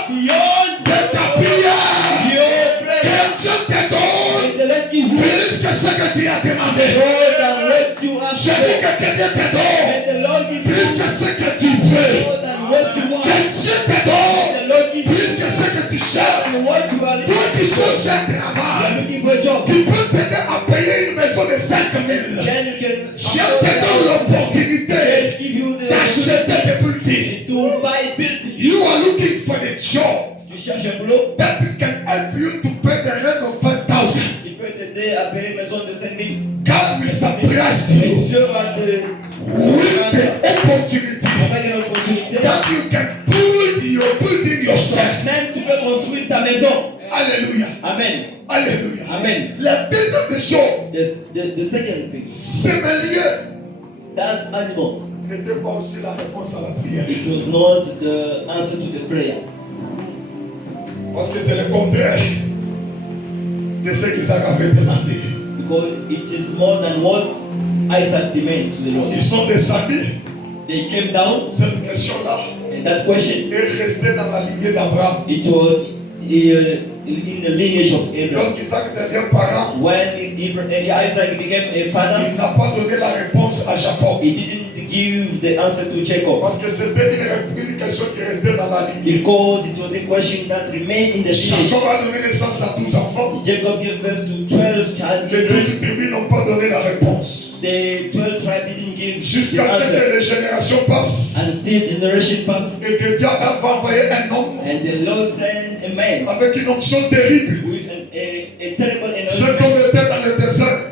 beyond de ta prière. your prayer. Que Dieu te donne May the Lord give you plus que ce que tu as demandé. more than what you ask Je dis for. que Dieu te donne May the Lord give plus you que ce que tu veux. more than what you want. Que Dieu te May donne the Lord give plus you que ce que tu cherches. and what you are Toi looking qui cherches un for. You travail, are looking for a job. qui peut t'aider à payer une maison de 5 000. Then you can Dieu te donne l'opportunité Then give you the d'acheter des buildings. to buy a building. You are looking for the job Tu cherches un boulot that is can help you to pay the rent of 5,000. qui peut t'aider à payer une maison de 5 000. God will surprise you Dieu va te with the opportunity avec une opportunité. that you can build your building yourself. Même tu peux construire ta maison. Alléluia. Amen. Alléluia. Amen. La deuxième des choses, The second thing, ce bélier that animal, n'était pas aussi la réponse à la prière. it was not the answer to the prayer. Parce que c'est le contraire de ce qu'Isaac avait demandé. Because it is more than what Isaac demands to the Lord. Ils sont descendus. They came down, Cette question-là and that question, est restée dans la lignée d'Abraham. it was in the lineage of Abraham. Lorsqu'Isaac devient parent, When Isaac became a father, il n'a pas donné la réponse à Jacob. he didn't give the answer to Jacob Parce que c'était une question qui restait dans la lignée. because it was a question that remained in the lineage. Jacob a donné naissance à 12 enfants. Jacob gave birth to 12 Les children. 12 tribus n'ont pas donné la réponse. The 12 tribes didn't give the Jusqu'à ce answer que les générations passent until generation passed, et que Dieu va envoyer un homme and the Lord sent a man avec une onction terrible. with a terrible Cet homme anointing. était dans le désert.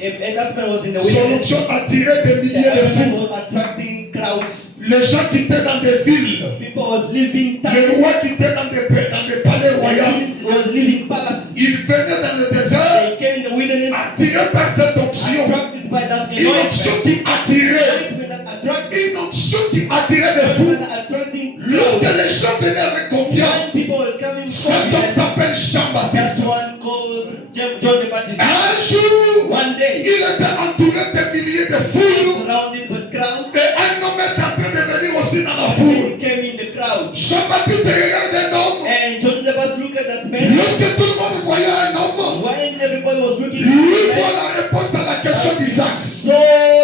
And that man was in the Son wilderness. onction attirait des The milliers de man fous. was attracting crowds. Les gens qui étaient dans des villes, People was living les towns. rois qui étaient dans des palais The royaux, kings was living palaces. ils venaient dans le désert They came in the wilderness, attirés par cette onction. attracted by that Une onction anointing. qui attirait, Anointing that attracts, une onction qui attirait des fous. attracting Lorsque crowds. les les gens venaient avec When confiance. people come in Cet homme confidence, s'appelle Jean-Baptiste. that one called John the Baptist. Un jour, One day, il était entouré de milliers de foules. surrounded with crowds, Et un homme est en train de venir aussi dans la and foule. he came in the crowd. Jean-Baptiste regarde un homme. And John the Baptist looked at that man. Lorsque tout le monde voyait un homme, When everybody was looking lui at voit him, la réponse à la question d'Isaac. saw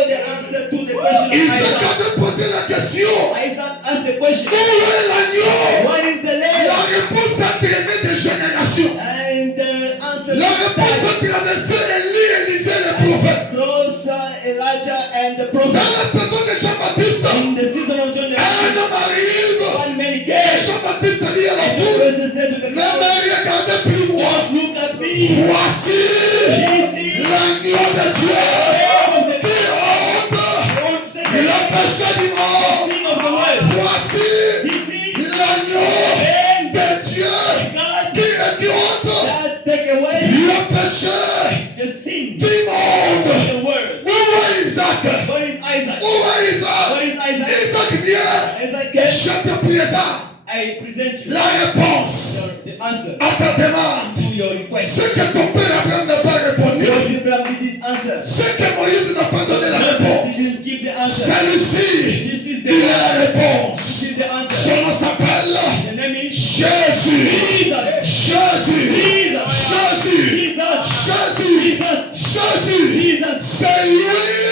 the answer to the question of Isaac Isaac. avait posé la question. Isaac asked the question, Où est l'agneau? what is the La lamb? réponse a traîné des générations. And the answer La réponse a traversé Élie, Élisée, les prophètes. cross Elijah and the Dans prophet. la saison de Jean-Baptiste, In the season of John the un Baptist, homme arrive. one man Et came. Jean-Baptiste dit à la And the foule, person said to the ne crowd, me regardez plus moi. look at me. Voici This is l'agneau de Dieu of the qui ôte le péché du monde. king of the world. Voici This is l'agneau de Dieu God qui ôte that take away le péché the sin du monde. of the world. Où est Isaac? What is Isaac? Où est Isaac? What is Isaac? Isaac vient. Isaac came. Je te présente I present you la réponse the answer à ta demande. to your request. Ce que ton père Abraham n'a pas répondu, Because Abraham didn't answer. ce que Moïse n'a pas donné la Moses réponse, didn't give the answer. celui-ci, This is il a la the réponse. This is the answer. Son nom s'appelle The name is Jésus. Jésus. Jésus. Jésus. Jésus. Jesus. C'est lui,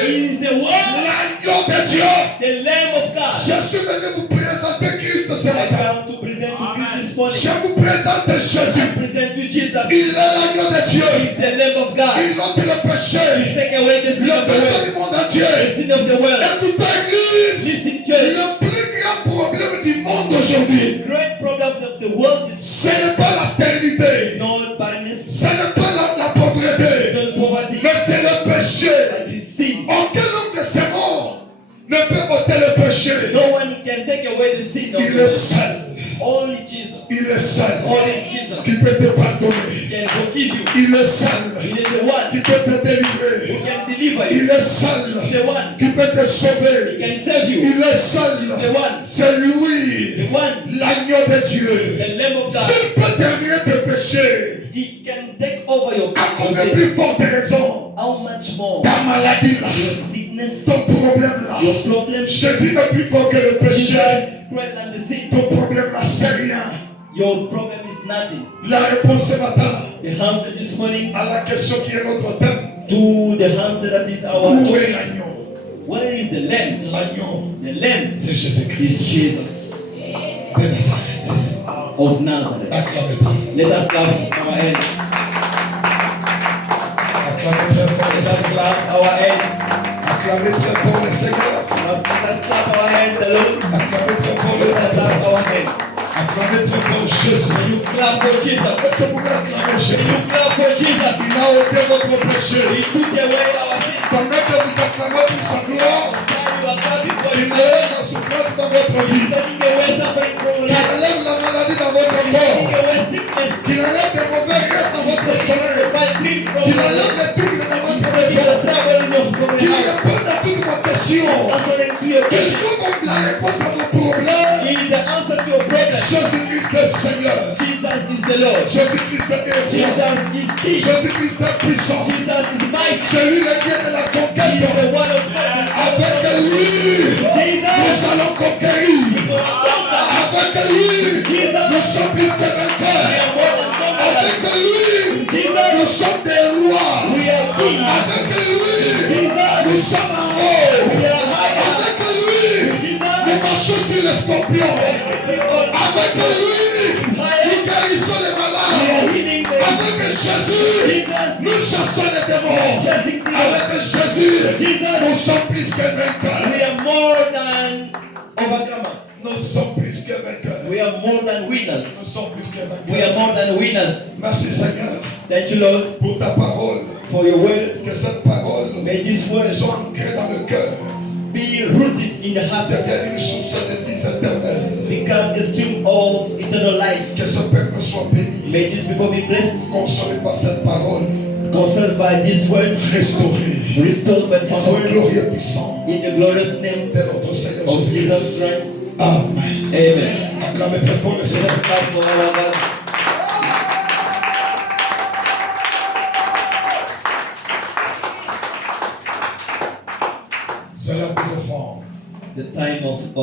He is the word, l'agneau de Dieu. the Lamb of God. Je suis venu vous présenter Christ ce I matin. come to present to Christ this morning. Je vous présente Jésus. Present to Jesus. Il est l'agneau de Dieu. He is the Lamb of God. Il ôte le péché. He take away the sin Le of the péché world. du monde entier. The sin of the world. Et toute église. Listen, church. Le plus grand problème du monde aujourd'hui, The great problem of the world is ce n'est pas la stérilité. not barrenness, Ce n'est pas la pauvreté. not poverty, Mais c'est le péché. but it's sin. Aucun homme de ces mondes ne peut ôter le péché. No one can take away the sin of Il the est world. seul. Only Jesus. Il est seul. Only Jesus Qui peut te pardonner. can forgive you. Il est seul. He is the one Qui peut te who délivrer. can deliver Il you. est seul. He's the one Qui peut te who sauver. can save you. Il est seul. He's the one, C'est lui, the one, l'agneau de Dieu. the Lamb of God. S'il peut terminer tes péchés, He can take over your à cause de sin. plus forte raison, How much more ta maladie là, your sickness, ton problème là, your problem, Jésus est plus fort que le Jesus péché. is greater than the sin. Ton problème là, c'est rien. Your problem is nothing. La réponse ce matin The answer this morning à la question qui est notre thème, to the answer that is our où est topic. l'agneau? Where is the lamb? L'agneau, The lamb c'est is Jésus-Christ Jesus de Nazareth. of Nazareth. Acclamez très fort. Let us clap our hands. Acclamez très fort le Let us Seigneur. clap our hands. Acclamez très fort le Seigneur. Let's clap our hands, the Lord. Acclamez très fort le Let us clap Père. our hands. Acclamez très fort Jésus. You clap for Jesus. Est-ce que vous pouvez acclamer Jésus? You clap for Jesus. Il a ôté votre péché. He took away our sin. Pendant que vous acclamez pour sa gloire, Now you are clapping for il Him. enlève la souffrance dans votre vie. Taking away suffering from your Qu'il life. enlève la maladie dans votre Taking corps. away sickness. Qu'il enlève des mauvais rêves dans votre sommeil. Bad dreams from Qu'il your life. enlève les troubles dans votre Your maison. trouble in your from Qu'il your house. réponde à toutes vos questions. Answering to your Qu'il question. soit comme la réponse à vos problèmes. He is the answer to your problem. Jésus-Christ est Seigneur. Jesus is the Lord. Jésus-Christ est roi. Jesus is King. Jésus-Christ est puissant. Jesus is mighty. C'est lui le Dieu de la He is conquête. the one of God. Avec lui, Jesus nous allons conquérir. is our conqueror. Avec lui, nous sommes plus que We vainqueurs. are more than conquerors. Avec lui, nous sommes des rois. We are kings. Avec lui, Jesus, nous sommes en haut. we are higher. Avec lui, nous Jesus, marchons sur les scorpions. everything on Avec lui, nous guérissons les we malades. are healing the Avec Jésus, Jesus, nous chassons les démons. chasing demons. Avec Jésus, nous Jesus, sommes plus que vainqueurs. we are more than overcomers. Nous sommes plus que vainqueurs. We are more than winners. Nous sommes plus que We are vainqueurs. more than winners. Merci Seigneur Thank you, Lord, pour ta parole. for your word. Que cette parole May this word soit ancrée dans le cœur. be rooted in the heart, Devienne une source de vie éternelle. become a stream of eternal life. Que ce peuple soit béni. May this people be blessed, Consolé par cette parole. consoled by this word, Restauré. restored by this Par le word, glorieux puissant in the glorious name de notre Seigneur of Jesus Jésus-Christ. Christ. Amen. Amen. Acclamez très fort le Seigneur. Let's clap for our God. C'est l'heure des offrandes. The time of